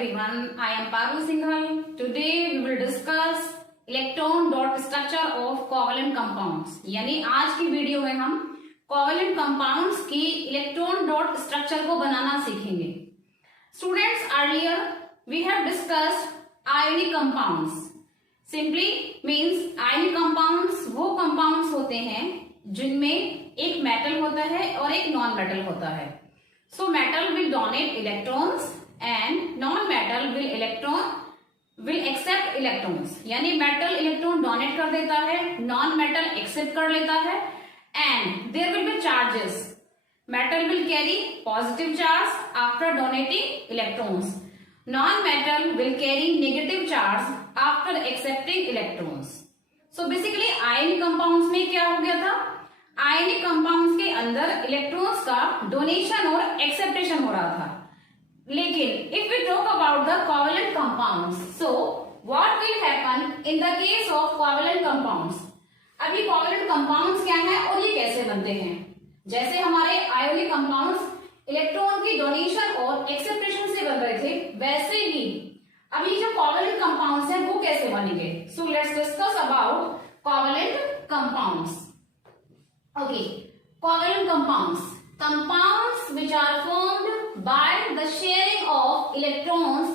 everyone, I am Parul Singhal. Today we will discuss electron dot structure of covalent compounds. यानी आज की video में हम covalent compounds की electron dot structure को बनाना सीखेंगे. Students, earlier we have discussed ionic compounds. Simply means ionic compounds वो compounds होते हैं जिनमें एक metal होता है और एक non metal होता है. So metal will donate electrons and non-metal will accept electrons. यानी metal electron donate कर देता है, non-metal accept कर लेता है, and there will be charges. Metal will carry positive charge after donating electrons. Non-metal will carry negative charge after accepting electrons. So basically ionic compounds में क्या हो गया था? आयनिक कंपाउंड्स के अंदर इलेक्ट्रॉन्स का डोनेशन और एक्सेप्टेशन हो रहा था. लेकिन if we talk about the covalent compounds, so what will happen in the case of covalent compounds. अभी कोवलेंट कंपाउंड्स क्या है और ये कैसे बनते हैं. जैसे हमारे आयोनिक कंपाउंड्स इलेक्ट्रॉन की डोनेशन और एक्सेप्टेशन से बन रहे थे, वैसे ही अभी जो कोवलेंट कंपाउंड्स हैं वो कैसे बनेंगे. So let's discuss about covalent compounds. Okay, covalent compounds. Compounds which are formed by the sharing of electrons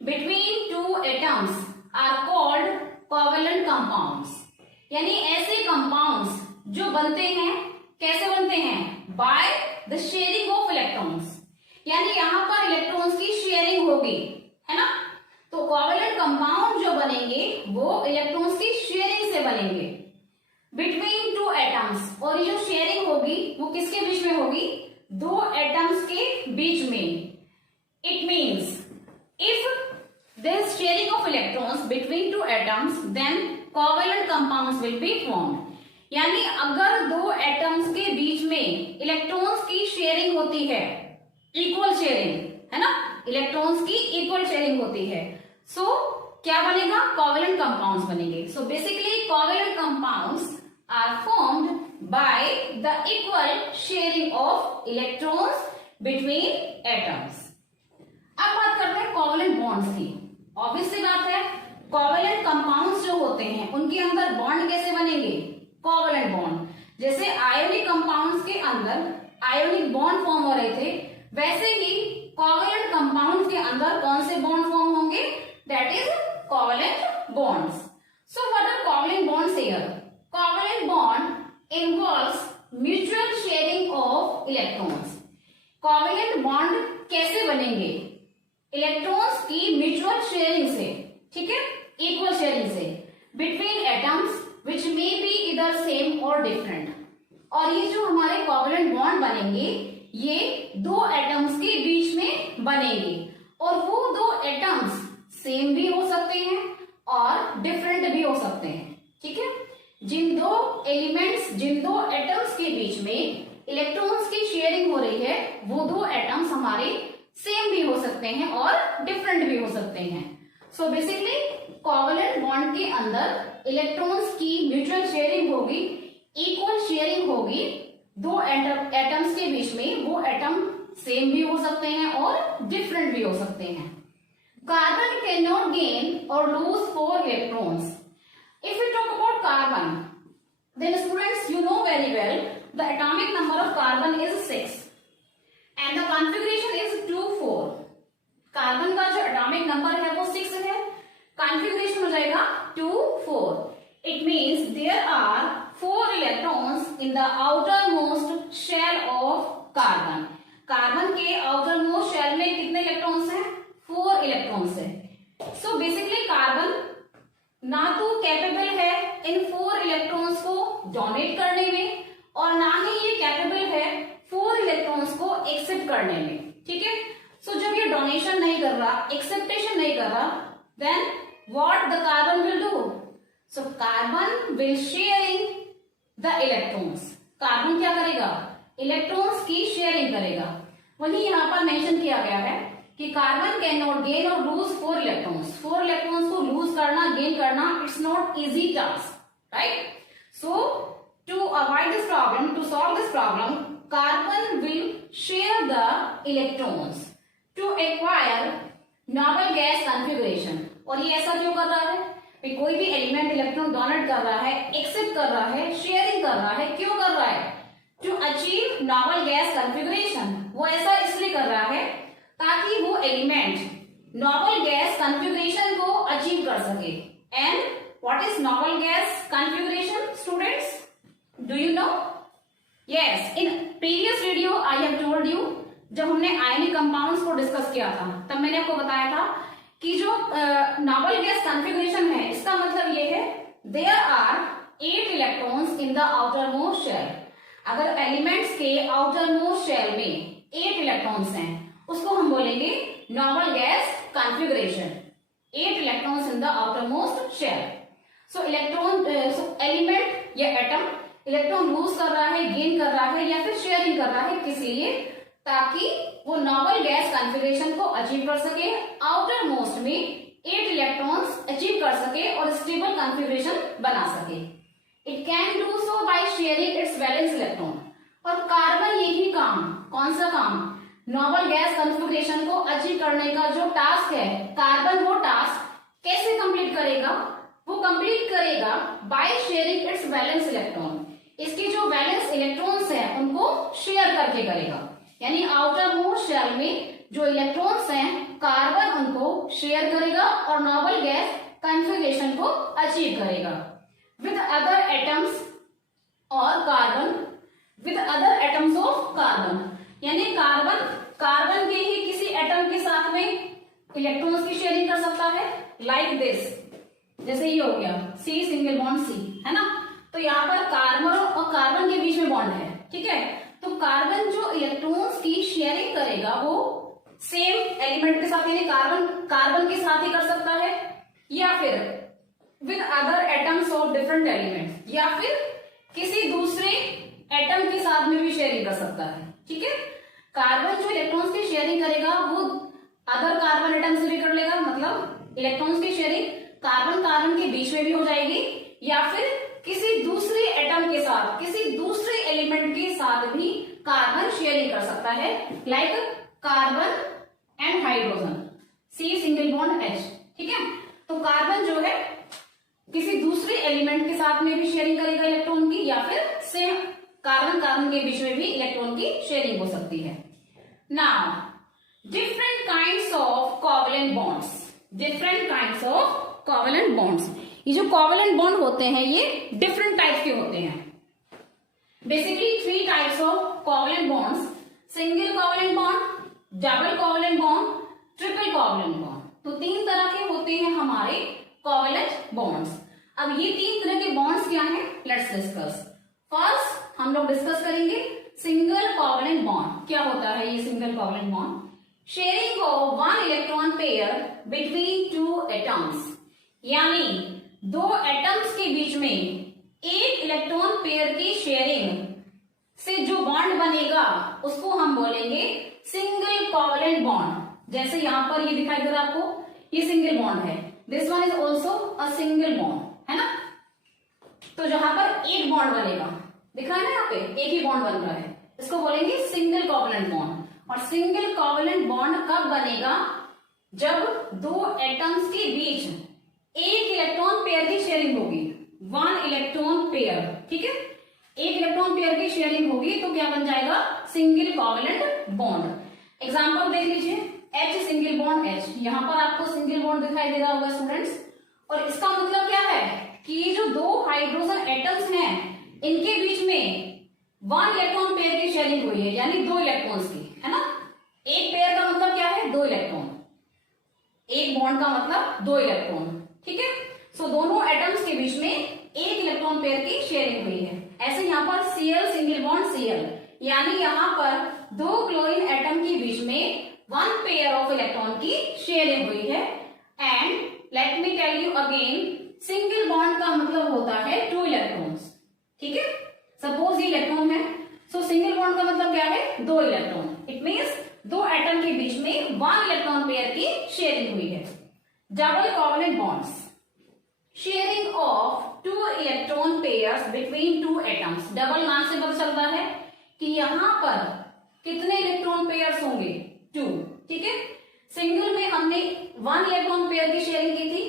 between two atoms are called covalent compounds. यानी ऐसे compounds जो बनते हैं, कैसे बनते हैं? By the sharing of electrons. यानी यहाँ पर electrons की sharing होगी, है ना. तो covalent compound जो बनेंगे वो electrons की sharing से बनेंगे बिटवीन टू एटम्स. और ये जो शेयरिंग होगी वो किसके बीच में होगी? दो एटम्स के बीच में. It means if there is sharing of electrons between two atoms then covalent compounds will be formed. यानी अगर दो एटम्स के बीच में इलेक्ट्रॉन्स की शेयरिंग होती है, इक्वल शेयरिंग, है ना, इलेक्ट्रॉन्स की इक्वल शेयरिंग होती है, सो क्या बनेगा? कोवलेंट कंपाउंड्स बनेंगे. So basically covalent compounds are formed by the equal sharing of electrons between atoms. अब बात करते हैं कोवलेंट बॉन्ड्स की. ऑब्वियस सी बात है, कोवलेंट कंपाउंड्स जो होते हैं उनके अंदर बॉन्ड कैसे बनेंगे? Covalent bond. जैसे आयोनिक कंपाउंड्स के अंदर आयोनिक बॉन्ड फॉर्म हो रहे थे, वैसे ही कोवलेंट कंपाउंड्स के अंदर कौन से बॉन्ड फॉर्म होंगे? That is covalent bonds. So what are covalent bonds here? Covalent bond involves mutual sharing of electrons. Covalent bond कैसे बनेंगे? इलेक्ट्रॉन्स की म्यूचुअल शेयरिंग से, ठीक है, इक्वल शेयरिंग से between atoms which may be इधर same और डिफरेंट. और ये जो हमारे कोवलेंट बॉन्ड बनेंगे ये दो एटम्स के बीच में बनेंगे. और वो दो एटम्स सेम भी हो सकते हैं और डिफरेंट भी हो सकते हैं, ठीक है. जिन दो एलिमेंट्स, जिन दो एटम्स के बीच में इलेक्ट्रॉन्स की शेयरिंग हो रही है वो दो एटम्स हमारे सेम भी हो सकते हैं और डिफरेंट भी हो सकते हैं. सो बेसिकली कोवलेंट बॉन्ड के अंदर इलेक्ट्रॉन्स की म्यूचुअल शेयरिंग होगी, इक्वल शेयरिंग होगी. दो एटम्स के बीच में वो एटम सेम भी हो सकते हैं और डिफरेंट भी हो सकते हैं. कार्बन कैन नॉट गेन और lose 4 electrons. If we talk about carbon, then students, you know very well the atomic number of carbon is 6 and the configuration is 2,4. Carbon का जो एटॉमिक नंबर है वो 6 है, कॉन्फ़िगरेशन हो जाएगा 2,4. It means there are 4 electrons in the outermost shell of carbon. Carbon के outermost shell में कितने इलेक्ट्रॉन्स हैं? 4 इलेक्ट्रॉन्स है. So basically कार्बन ना तो कैपेबल है इन 4 इलेक्ट्रॉन्स को डोनेट करने में और ना ही ये कैपेबल है 4 इलेक्ट्रॉन्स को एक्सेप्ट करने में, ठीक है. सो जब ये डोनेशन नहीं कर रहा, एक्सेप्टेशन नहीं कर रहा, then what the carbon will do? So carbon will sharing the electrons. Carbon क्या करेगा? इलेक्ट्रॉन्स की शेयरिंग करेगा. वही यहाँ पर मेंशन किया गया है कि कार्बन कैन नॉट गेन और लूज 4 इलेक्ट्रॉन्स. 4 इलेक्ट्रॉन्स को लूज करना, गेन करना, it's not easy task, right. So to avoid this problem, to solve this problem, carbon will share the electrons to acquire noble gas configuration. और ये ऐसा क्यों कर रहा है? कोई भी एलिमेंट इलेक्ट्रॉन डोनेट कर रहा है, एक्सेप्ट कर रहा है, शेयरिंग कर रहा है, क्यों कर रहा है? To achieve noble gas configuration. वो ऐसा इसलिए कर रहा है ताकि वो एलिमेंट नॉबल गैस कॉन्फ़िगरेशन को अचीव कर सके। And what is noble gas configuration students? Do you know? Yes, in previous video I have told you, जब हमने आयनिक कंपाउंड्स को डिस्कस किया था तब मैंने आपको बताया था कि जो नॉबल गैस कॉन्फ़िगरेशन है, इसका मतलब ये है there are 8 electrons in the outer most shell. अगर एलिमेंट्स के आउटर मोस्ट शेल में 8 इलेक्ट्रॉन्स हैं, उसको हम बोलेंगे noble gas configuration. 8 electrons in the outer most shell. So element या एटम इलेक्ट्रॉन लूज कर रहा है, गेन कर रहा है या फिर शेयरिंग कर रहा है, किस लिए? ताकि वो नॉबल गैस कॉन्फ़िगरेशन को अचीव कर सके, आउटर मोस्ट में 8 इलेक्ट्रॉन्स अचीव कर सके और स्टेबल कॉन्फ़िगरेशन बना सके। It can do so by sharing it's valence electron. और कार्बन यही काम, कौन सा काम? नॉबल गैस कॉन्फ़िगरेशन को अचीव करने का जो टास्क है, कार्बन वो टास्क कैसे कंप्लीट करेगा? वो कंप्लीट करेगा by sharing it's valence electron. इसके जो वैलेंस इलेक्ट्रॉन्स हैं उनको शेयर करके करेगा। यानी आउटर मोस्ट शेल में जो इलेक्ट्रॉन्स हैं, कार्बन उनको शेयर करेगा और नॉबल गैस कॉन्फ़िगरेशन को अचीव करेगा विद अदर एटम्स और carbon, with other atoms of carbon. यानी कार्बन के ही किसी एटम के साथ में इलेक्ट्रॉन्स की शेयरिंग कर सकता है, लाइक दिस, जैसे ये हो गया C सिंगल बॉन्ड C, है ना? तो यहाँ पर कार्बन और कार्बन के बीच में बॉन्ड है, ठीक है? तो कार्बन जो इलेक्ट्रॉन्स की शेयरिंग करेगा वो सेम एलिमेंट के साथ, यानी कार्बन के साथ ही कर सकता है, या फिर with other atoms of different elements, या फिर किसी दूसरे एटम के साथ में भी शेयरिंग कर सकता है, ठीक है? कार्बन जो इलेक्ट्रॉन्स की शेयरिंग करेगा वो अदर कार्बन एटम से भी कर लेगा, मतलब इलेक्ट्रॉन्स की शेयरिंग कार्बन के बीच में भी हो जाएगी, या फिर किसी दूसरे एटम के साथ, किसी दूसरे एलिमेंट के साथ भी कार्बन शेयरिंग कर सकता है, like carbon and hydrogen C single bond H, ठीक है? तो कार्बन जो है किसी दूसरे एलिमेंट के साथ में भी शेयरिंग करेगा इलेक्ट्रॉन की, या फिर सेम कार्बन के बीच में भी इलेक्ट्रॉन की शेयरिंग हो सकती है। Now different kinds of covalent bonds, different kinds of covalent bonds. ये जो कोवलेंट बॉन्ड होते हैं ये डिफरेंट टाइप के होते हैं। Basically 3 types of covalent bonds, single covalent bond, double covalent bond, triple covalent bond. तो 3 तरह के होते हैं हमारे कोवलेंट बॉन्ड्स। अब ये 3 तरह के बॉन्ड्स क्या हैं? Let's discuss. फर्स्ट हम लोग डिस्कस करेंगे सिंगल कोवलेंट बॉन्ड। क्या होता है ये single covalent bond? Sharing of 1 electron pair between 2 atoms, यानी 2 एटम्स के बीच में एक इलेक्ट्रॉन पेयर की शेयरिंग से जो बॉन्ड बनेगा उसको हम बोलेंगे सिंगल कोवलेंट बॉन्ड। जैसे यहां पर ये दिखाई दे रहा है आपको, ये सिंगल बॉन्ड है, this one is also a single bond, है ना? तो जहां पर एक बॉन्ड बनेगा, दिख रहा है ना यहाँ पे एक ही बॉन्ड बन रहा है, इसको बोलेंगे सिंगल कोवलेंट बॉन्ड। और सिंगल कोवलेंट बॉन्ड कब बनेगा? जब 2 एटम्स के बीच एक इलेक्ट्रॉन पेयर की शेयरिंग होगी, 1 इलेक्ट्रॉन पेयर, ठीक है? एक इलेक्ट्रॉन पेयर की शेयरिंग होगी तो क्या बन जाएगा? Single covalent bond. एग्जांपल देख लीजिए, H सिंगल बॉन्ड H, यहां पर आपको सिंगल बॉन्ड दिखाई दे रहा होगा स्टूडेंट्स। और इसका मतलब क्या है कि ये जो 2 हाइड्रोजन एटम्स हैं इनके बीच में 1 इलेक्ट्रॉन पेयर की शेयरिंग हुई है, यानी 2 इलेक्ट्रॉन्स की, है ना? एक पेयर का मतलब क्या है? 2 इलेक्ट्रॉन। एक बॉन्ड का मतलब 2 इलेक्ट्रॉन, ठीक है? सो दोनों एटम्स के बीच में एक इलेक्ट्रॉन पेयर की शेयरिंग हुई है। ऐसे यहाँ पर Cl सिंगल बॉन्ड Cl, यानी यहाँ पर 2 क्लोरीन एटम के बीच में 1 पेयर ऑफ इलेक्ट्रॉन की शेयरिंग हुई है। And let me tell you again, single bond का मतलब होता है 2 इलेक्ट्रॉन्स, ठीक है? सपोज ये इलेक्ट्रॉन है, सो सिंगल बॉन्ड का मतलब क्या है? 2 इलेक्ट्रॉन। इट मीन्स 2 एटम के बीच में 1 इलेक्ट्रॉन पेयर की शेयरिंग हुई है। Double covalent bonds, sharing of 2 electron pairs between 2 atoms. Double नाम से पता चलता है कि यहां पर कितने इलेक्ट्रॉन पेयर्स होंगे? 2, ठीक है? सिंगल में हमने 1 इलेक्ट्रॉन पेयर की शेयरिंग की थी,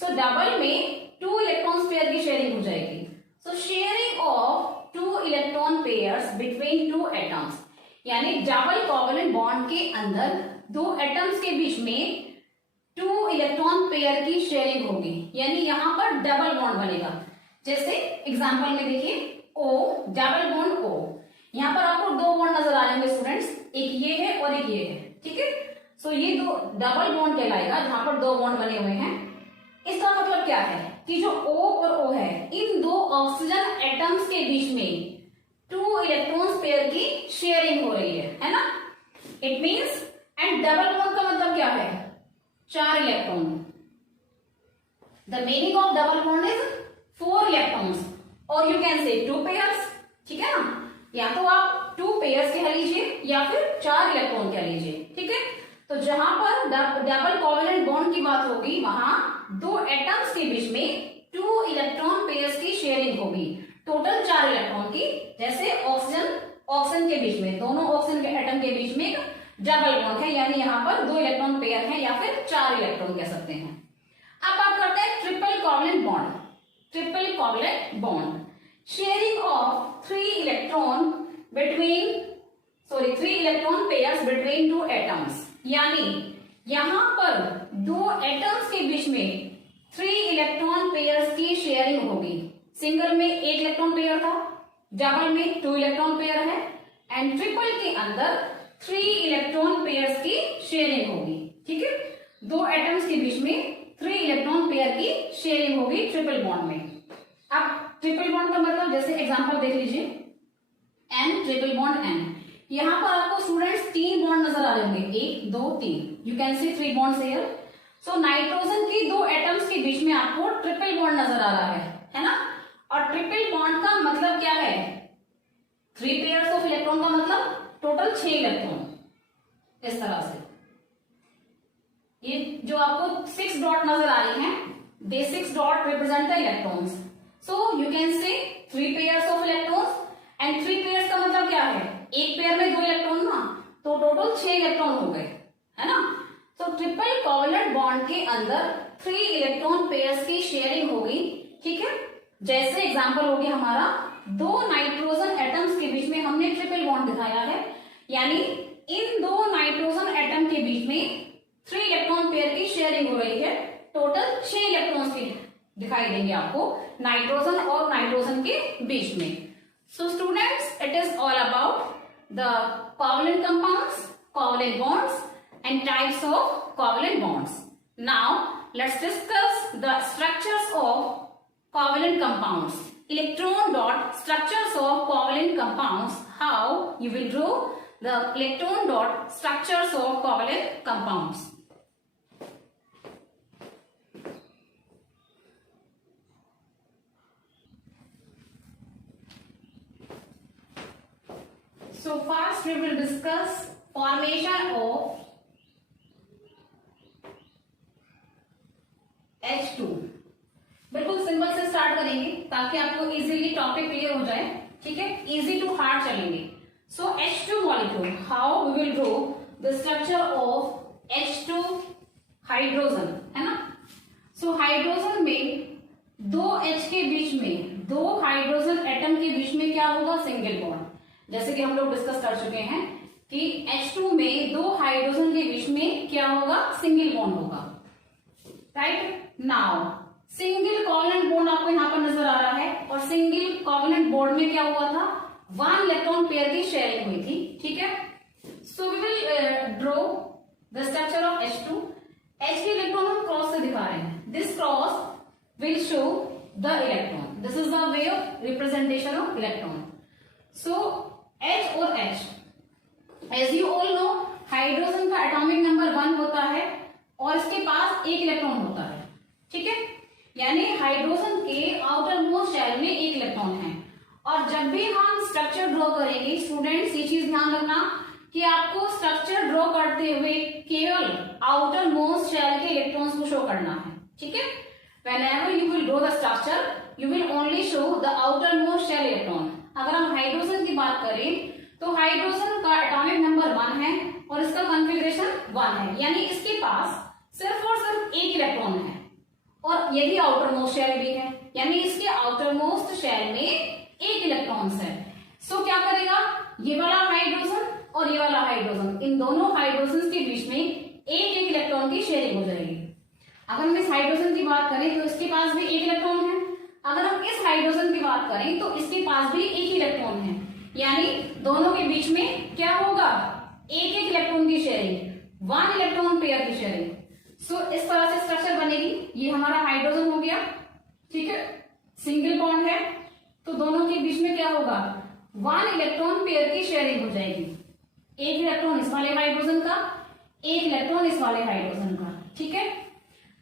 सो डबल में 2 इलेक्ट्रॉन पेयर की शेयरिंग हो जाएगी। सो sharing of 2 electron pairs between 2 atoms, यानी डबल कोवेलेंट बॉन्ड के अंदर 2 एटम्स के बीच में 2 इलेक्ट्रॉन पेयर की शेयरिंग होगी, यानी यहां पर डबल बॉन्ड बनेगा। जैसे एग्जांपल में देखिए O डबल बॉन्ड O, यहां पर आपको 2 बॉन्ड नजर आ रहे होंगे स्टूडेंट्स, एक ये है और एक ये है, ठीक है। सो ये 2 डबल बॉन्ड कहलाएगा जहां पर 2 बॉन्ड बने हुए हैं। इसका मतलब क्या है कि जो O और O है, इन 2 ऑक्सीजन एटम्स के बीच में 2 इलेक्ट्रॉन्स पेयर की शेयरिंग हो रही है ना। It means, and double bond का मतलब क्या है, 4 electron. The meaning of double bond is 4 electrons, और यू कैन से 2 पेयर्स, ठीक है ना। या तो आप 2 पेयर्स कह लीजिए या फिर 4 इलेक्ट्रॉन कह लीजिए, ठीक है। तो जहां पर डबल कोवेलेंट बॉन्ड की बात होगी, वहां 2 एटम्स के बीच में 2 इलेक्ट्रॉन पेयर्स की शेयरिंग होगी, टोटल 4 इलेक्ट्रॉन की। जैसे ऑक्सीजन के बीच में, दोनों ऑक्सीजन के एटम के बीच में एक डबल बॉन्ड है, यानी यहाँ पर 2 इलेक्ट्रॉन पेयर है या फिर 4 इलेक्ट्रॉन कह सकते हैं। अब बात करते हैं triple covalent bond. Triple covalent bond, sharing of 3 electron pairs between 2 atoms, यानी यहां पर 2 एटम्स के बीच में 3 इलेक्ट्रॉन पेयर्स की शेयरिंग होगी। सिंगल में 1 इलेक्ट्रॉन पेयर था, डबल में 2 इलेक्ट्रॉन पेयर है, एंड ट्रिपल के अंदर 3 इलेक्ट्रॉन पेयर्स की शेयरिंग होगी, ठीक है। 2 एटम्स के बीच में 3 इलेक्ट्रॉन पेयर की शेयरिंग होगी ट्रिपल बॉन्ड में। अब ट्रिपल बॉन्ड का मतलब, जैसे एग्जांपल देख लीजिए, N ट्रिपल बॉन्ड N। यहां पर आपको स्टूडेंट्स 3 बॉन्ड नजर आ रहे होंगे, 1 2 3, you can C 3 bonds here. So nitrogen की 2 एटम्स के बीच में आपको ट्रिपल बॉन्ड नजर आ रहा है ना। और ट्रिपल बॉन्ड का मतलब क्या है, 3 पेयर्स ऑफ इलेक्ट्रॉन का मतलब टोटल 6 इलेक्ट्रॉन। इस तरह से ये जो आपको 6 डॉट नजर आ रही हैं, दे 6 dot represent the electrons. So you can से 3 pairs of electrons, and 3 pairs का मतलब क्या है, एक पेयर में 2 इलेक्ट्रॉन ना, तो टोटल 6 इलेक्ट्रॉन हो गए, है ना। तो ट्रिपल कोवेलेंट बॉन्ड के अंदर 3 इलेक्ट्रॉन पेयर्स की शेयरिंग होगी, ठीक है। जैसे एग्जांपल हो गया हमारा 2 नाइट्रोजन एटम्स के बीच में हमने ट्रिपल बॉन्ड दिखाया है, यानी इन 2 नाइट्रोजन एटम के बीच में 3 इलेक्ट्रॉन पेयर की शेयरिंग हो रही है, टोटल 6 इलेक्ट्रॉन्स की दिखाई देंगे आपको नाइट्रोजन और नाइट्रोजन के बीच में। So students, it is all about the covalent compounds, covalent bonds and types of covalent bonds. Now let's discuss the structures of covalent compounds. Electron dot structures of covalent compounds. How you will draw the electron dot structures of covalent compounds. So first we will discuss formation of H2। बिल्कुल simple से start करेंगे ताकि आपको easily topic clear हो जाए, ठीक है। Easy to hard चलेंगे। So H2 molecule, how we will draw the structure of H2 hydrogen, है ना। सो हाइड्रोजन में 2 H के बीच में, 2 हाइड्रोजन एटम के बीच में क्या होगा, सिंगल बॉन्ड। जैसे कि हम लोग डिस्कस कर चुके हैं कि H2 में 2 हाइड्रोजन के बीच में क्या होगा, सिंगल बॉन्ड होगा, right. Now single covalent bond आपको यहां पर नजर आ रहा है, और सिंगल कोवेलेंट बॉन्ड में क्या हुआ था, 1 इलेक्ट्रॉन पेयर की शेयरिंग हुई थी, ठीक है। So we will draw the structure of H2। H के इलेक्ट्रॉन हम क्रॉस से दिखा रहे हैं, this cross will show the electron, this is the way of representation of electron. So H और H, as you all know, hydrogen का atomic number 1 होता है और इसके पास 1 इलेक्ट्रॉन होता है, ठीक है। यानी हाइड्रोजन के आउटर मोस्ट शेल में 1 इलेक्ट्रॉन है। और जब भी हम स्ट्रक्चर ड्रॉ करेंगे स्टूडेंट्स, ये चीज ध्यान रखना कि आपको स्ट्रक्चर ड्रॉ करते हुए केवल आउटर मोस्ट शेल के इलेक्ट्रॉन्स को शो करना है, ठीक है। Whenever you will draw the structure, you will only show the outermost shell electron. अगर हम हाइड्रोजन की बात करें तो हाइड्रोजन का एटॉमिक नंबर 1 है और इसका कॉन्फ़िगरेशन 1 है, यानी इसके पास सिर्फ और सिर्फ एक इलेक्ट्रॉन है और यही आउटर मोस्ट शेल भी है, यानी इसके आउटर मोस्ट शेल में एक इलेक्ट्रॉन है। सो क्या करेगा, ये वाला हाइड्रोजन और ये वाला हाइड्रोजन, इन दोनों हाइड्रोजन के बीच में एक एक इलेक्ट्रॉन की शेयरिंग हो जाएगी। अगर हम इस हाइड्रोजन की बात करें तो इसके पास भी एक इलेक्ट्रॉन है, अगर हम इस हाइड्रोजन की बात करें तो इसके पास भी एक ही इलेक्ट्रॉन है, यानी दोनों के बीच में क्या होगा, एक एक इलेक्ट्रॉन की शेयरिंग, 1 इलेक्ट्रॉन पेयर की शेयरिंग। सो इस तरह से स्ट्रक्चर बनेगी। ये हमारा हाइड्रोजन हो गया, ठीक है, सिंगल बॉन्ड है, तो दोनों के बीच में क्या होगा, 1 इलेक्ट्रॉन पेयर की शेयरिंग हो जाएगी। एक इलेक्ट्रॉन इस वाले हाइड्रोजन का, एक इलेक्ट्रॉन इस वाले हाइड्रोजन का, ठीक है।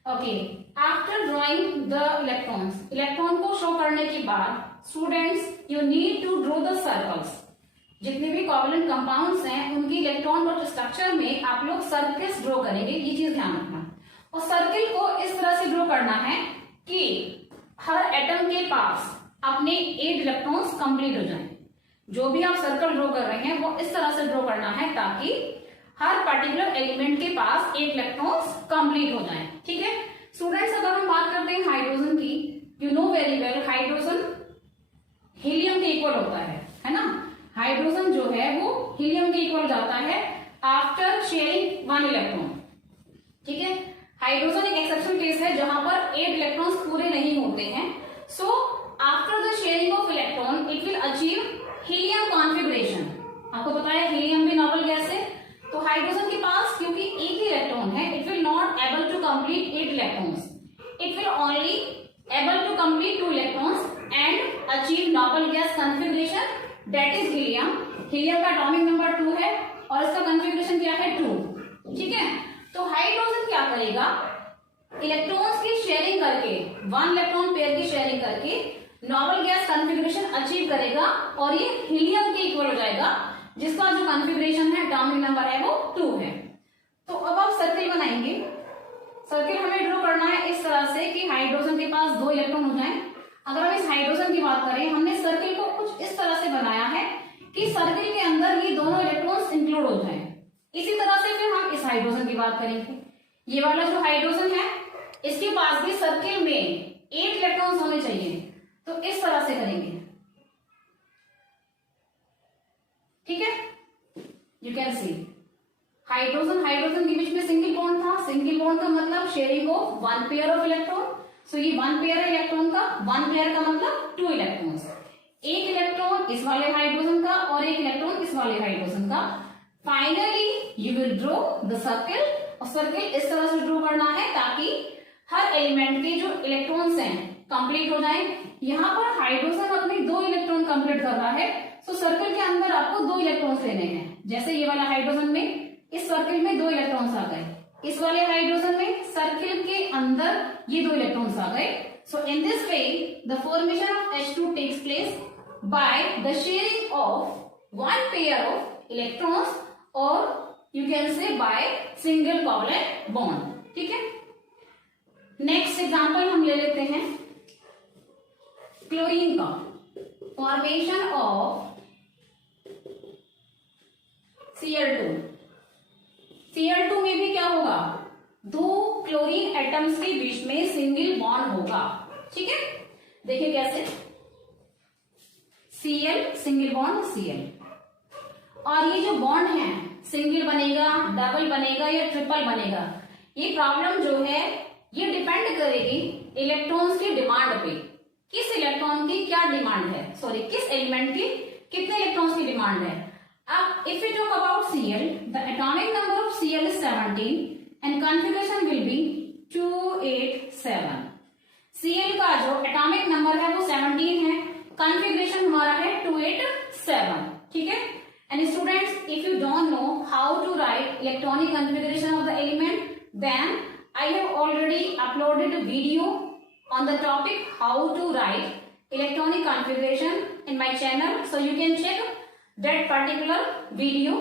Okay, after drawing the electrons, electron को शो करने के बाद students you need to draw the circles. जितने भी कोवैलेंट कंपाउंड्स हैं उनकी इलेक्ट्रॉन डॉट स्ट्रक्चर में आप लोग सर्कल्स ड्रॉ करेंगे, ये चीज ध्यान रखना। और सर्किल को इस तरह से ड्रॉ करना है कि हर एटम के पास अपने 8 इलेक्ट्रॉन्स कंप्लीट हो जाएं। जो भी आप सर्कल ड्रॉ कर रहे हैं वो इस तरह से ड्रॉ करना है ताकि हर पर्टिकुलर एलिमेंट के पास 8 इलेक्ट्रॉन्स कंप्लीट हो जाएं, ठीक है। स्टूडेंट्स, अगर हम बात करते हैं हाइड्रोजन की, you know very well hydrogen helium के इक्वल होता है ना। हाइड्रोजन जो है वो हीलियम के इक्वल जाता है आफ्टर शेयरिंग 1 इलेक्ट्रॉन, ठीक है। हाइड्रोजन एक एक्सेप्शनल केस है जहां पर 8 इलेक्ट्रॉन्स पूरे नहीं होते हैं। So after the sharing of electron it will achieve helium configuration. आपको पता है हीलियम भी नोबल गैस है, तो हाइड्रोजन के पास क्योंकि एक ही इलेक्ट्रॉन है, it will not able to complete 8 electrons, it will only able to complete 2 electrons and achieve noble gas configuration, that is helium. Helium का एटॉमिक नंबर 2 है और इसका कॉन्फिगरेशन क्या है, 2, ठीक है। तो हाइड्रोजन क्या करेगा, इलेक्ट्रॉन्स की शेयरिंग करके, 1 इलेक्ट्रॉन पेयर की शेयरिंग करके नोबल गैस कॉन्फिगरेशन अचीव करेगा और ये हीलियम के इक्वल हो जाएगा, जिसका जो कॉन्फिगरेशन है, एटॉमिक नंबर है वो 2 है। तो अब आप सर्किल बनाएंगे। सर्किल हमें ड्रॉ करना है इस तरह से कि हाइड्रोजन के पास 2 इलेक्ट्रॉन हो जाएं। अगर हम इस हाइड्रोजन की बात करें, हमने सर्किल को कुछ इस तरह से बनाया है कि सर्किल के अंदर ये दोनों इलेक्ट्रॉन्स इंक्लूड हो जाएं। इसी तरह से फिर हम इस हाइड्रोजन की बात करेंगे। ये वाला जो हाइड्रोजन है इसके पास भी सर्किल में 8 इलेक्ट्रॉन्स होने चाहिए, तो इस तरह से करेंगे, ठीक है। यू कैन सी हाइड्रोजन के बीच में सिंगल बॉन्ड था, सिंगल बॉन्ड का मतलब sharing of 1 pair of electron. So ये 1 पेयर है इलेक्ट्रॉन का, 1 पेयर का मतलब 2 इलेक्ट्रॉन्स, एक इलेक्ट्रॉन इस वाले हाइड्रोजन का और एक इलेक्ट्रॉन इस वाले हाइड्रोजन का। Finally you will draw the circle, और सर्किल इस तरह से ड्रॉ करना है ताकि हर एलिमेंट के जो इलेक्ट्रॉन्स हैं कंप्लीट हो जाएं। यहाँ पर हाइड्रोजन अपने 2 इलेक्ट्रॉन कंप्लीट कर रहा है, तो सर्किल के अंदर आपको 2 इलेक्ट्रॉन्स लेने हैं। जैसे ये वाला हाइड्रोजन में इस सर्किल में 2 इलेक्ट्रॉन्स आ गए, इस वाले हाइड्रोजन में सर्किल के अंदर ये 2 इलेक्ट्रॉन्स आ गए। So in this way the formation of H2 takes place by the sharing of 1 pair of electrons, और you can say by single covalent bond, ठीक है। नेक्स्ट एग्जांपल हम ले लेते हैं क्लोरीन का। फॉर्मेशन ऑफ Cl2, Cl2 में भी क्या होगा, 2 क्लोरीन एटम्स के बीच में सिंगल बॉन्ड होगा, ठीक है। देखिए कैसे, Cl सिंगल बॉन्ड Cl, और ये जो बॉन्ड है सिंगल बनेगा, डबल बनेगा या ट्रिपल बनेगा, ये प्रॉब्लम जो है ये डिपेंड करेगी इलेक्ट्रॉन्स की डिमांड पे। किस इलेक्ट्रॉन की क्या डिमांड है, सॉरी किस एलिमेंट की कितने इलेक्ट्रॉन्स की डिमांड है। अब if you talk about Cl, the atomic number of Cl is 17 and configuration will B 287। Cl का जो एटॉमिक नंबर है वो 17 है, कॉन्फिगरेशन हमारा है 287, ठीक है। And students, if you don't know how to write electronic configuration of the element, then I have already uploaded a video on the topic how to write electronic configuration in my channel. So you can check that particular video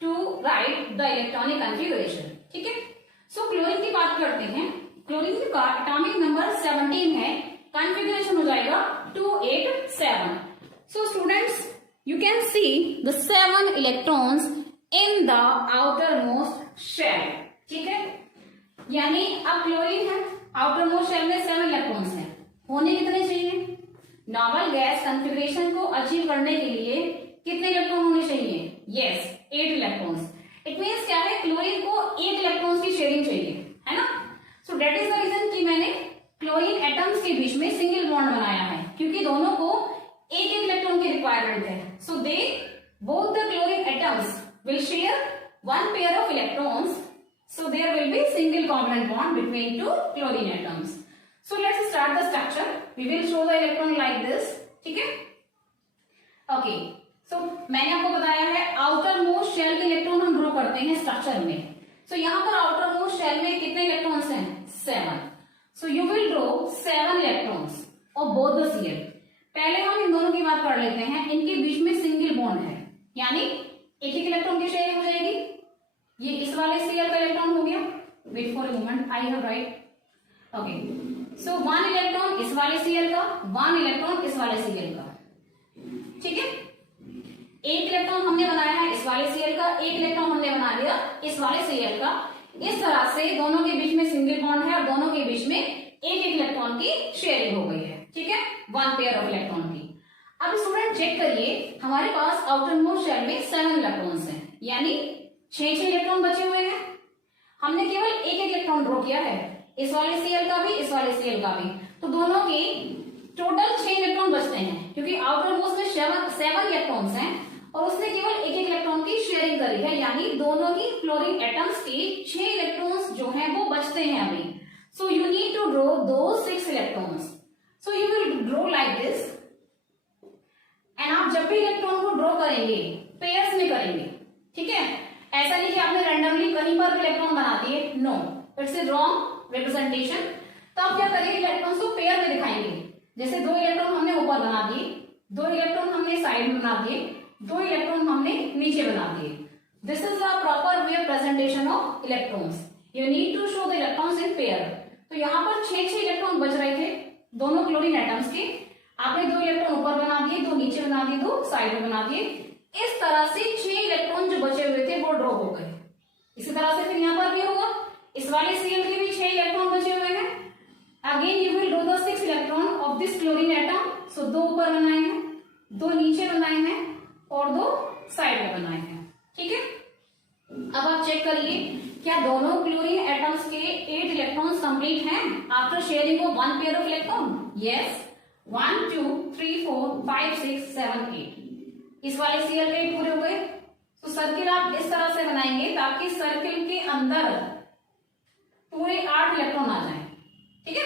to write the electronic configuration. ठीक है। So chlorine की बात करते हैं। Chlorine का atomic number 17 है, configuration हो जाएगा 287। So students, you can see the 7 electrons in the outermost shell. ठीक है, यानी अब क्लोरीन है, आउटर मोस्ट शेल में 7 इलेक्ट्रॉन्स हैं, होने कितने चाहिए? नॉर्मल गैस कॉन्फ़िगरेशन को अचीव करने के लिए कितने इलेक्ट्रॉन होने चाहिए? Yes, 8 electrons. इट मीन्स क्या है, क्लोरीन को 8 इलेक्ट्रॉन्स की शेयरिंग चाहिए, है ना. So that is the reason कि मैंने क्लोरीन एटम्स के बीच में सिंगल बॉन्ड बनाया है, क्योंकि दोनों को एक एक इलेक्ट्रॉन की रिक्वायरमेंट है. So they both the chlorine atoms will share one pair of electrons, so there will be single covalent bond between two chlorine atoms. So let's start the structure. We will show the electron like this. ठीक है, okay. सो मैंने आपको बताया है outer most shell के electron हम draw करते हैं स्ट्रक्चर में. सो यहाँ पर आउटर मोस्ट शेल में कितने इलेक्ट्रॉन्स हैं? 7. सो you will draw 7 electrons of both the Cl. पहले हम इन दोनों की बात कर लेते हैं. इनके बीच में सिंगल बॉन्ड है, यानी एक एक इलेक्ट्रॉन की शेयरिंग हो जाएगी. ये इस वाले Cl का इलेक्ट्रॉन हो गया. Wait for a moment, I have right. Okay, so 1 electron इस वाले Cl का, 1 इलेक्ट्रॉन इस वाले Cl का. ठीक है, एक इलेक्ट्रॉन हमने बनाया है इस वाले Cl का, एक इलेक्ट्रॉन हमने बना लिया इस वाले Cl का. इस तरह से दोनों के बीच में सिंगल बॉन्ड है और दोनों के बीच में एक एक इलेक्ट्रॉन की शेयरिंग हो गई है. ठीक है, 1 पेयर ऑफ इलेक्ट्रॉन की. अब स्टूडेंट चेक करिए, हमारे पास आउटर मोस्ट शेल में 7 इलेक्ट्रॉन्स हैं, यानी 6 इलेक्ट्रॉन बचे हुए हैं. हमने केवल एक एक इलेक्ट्रॉन ड्रॉ किया है, इस वाले Cl का भी, इस वाले Cl का भी. तो दोनों के टोटल 6 इलेक्ट्रॉन बचते हैं, क्योंकि आउटर मोस्ट में 7 इलेक्ट्रॉन्स हैं और उसने केवल एक एक इलेक्ट्रॉन की शेयरिंग करी है, यानी दोनों ही क्लोरीन एटम्स के 6 इलेक्ट्रॉन्स जो हैं वो बचते हैं अभी. So you need to draw दो 6 electrons. So you will draw like this. And आप जब भी इलेक्ट्रॉन को ड्रॉ करेंगे पेयर्स में करेंगे. ठीक है, ऐसा नहीं कि आपने रैंडमली कहीं पर इलेक्ट्रॉन बना दिए. No, it's a wrong representation. तो आप क्या करेंगे, इलेक्ट्रॉन्स को पेयर में दिखाएंगे. जैसे 2 इलेक्ट्रॉन हमने ऊपर बना दिए, 2 इलेक्ट्रॉन हमने साइड में बना दिए, 2 इलेक्ट्रॉन हमने नीचे बना दिए. This is the proper way of presentation of electrons. You need to show the electrons in pair. तो यहाँ पर 6 इलेक्ट्रॉन बच रहे थे दोनों क्लोरीन एटम्स के. आपने 2 इलेक्ट्रॉन ऊपर बना दिए, 2 नीचे बना दिए, 2 साइड में बना दिए. इस तरह से 6 इलेक्ट्रॉन जो बचे हुए थे वो ड्रॉ हो गए. इसी तरह से फिर यहाँ पर भी होगा, इस वाले Cl के भी 6 इलेक्ट्रॉन बचे हुए हैं. Again you will draw the 6 electron of this chlorine atom. So 2 ऊपर बनाए हैं, 2 नीचे बनाए हैं और 2 साइड में बनाए हैं. ठीक है, अब आप चेक करिए, क्या दोनों क्लोरीन एटम्स के 8 इलेक्ट्रॉन्स कंप्लीट हैं after sharing of 1 pair of electron? Yes, 1 2 3 4 5 6 7 8. इस वाले Cl के पूरे हो गए. तो सर्किल आप इस तरह से बनाएंगे ताकि सर्किल के अंदर पूरे 8 इलेक्ट्रॉन आ जाएं. ठीक है,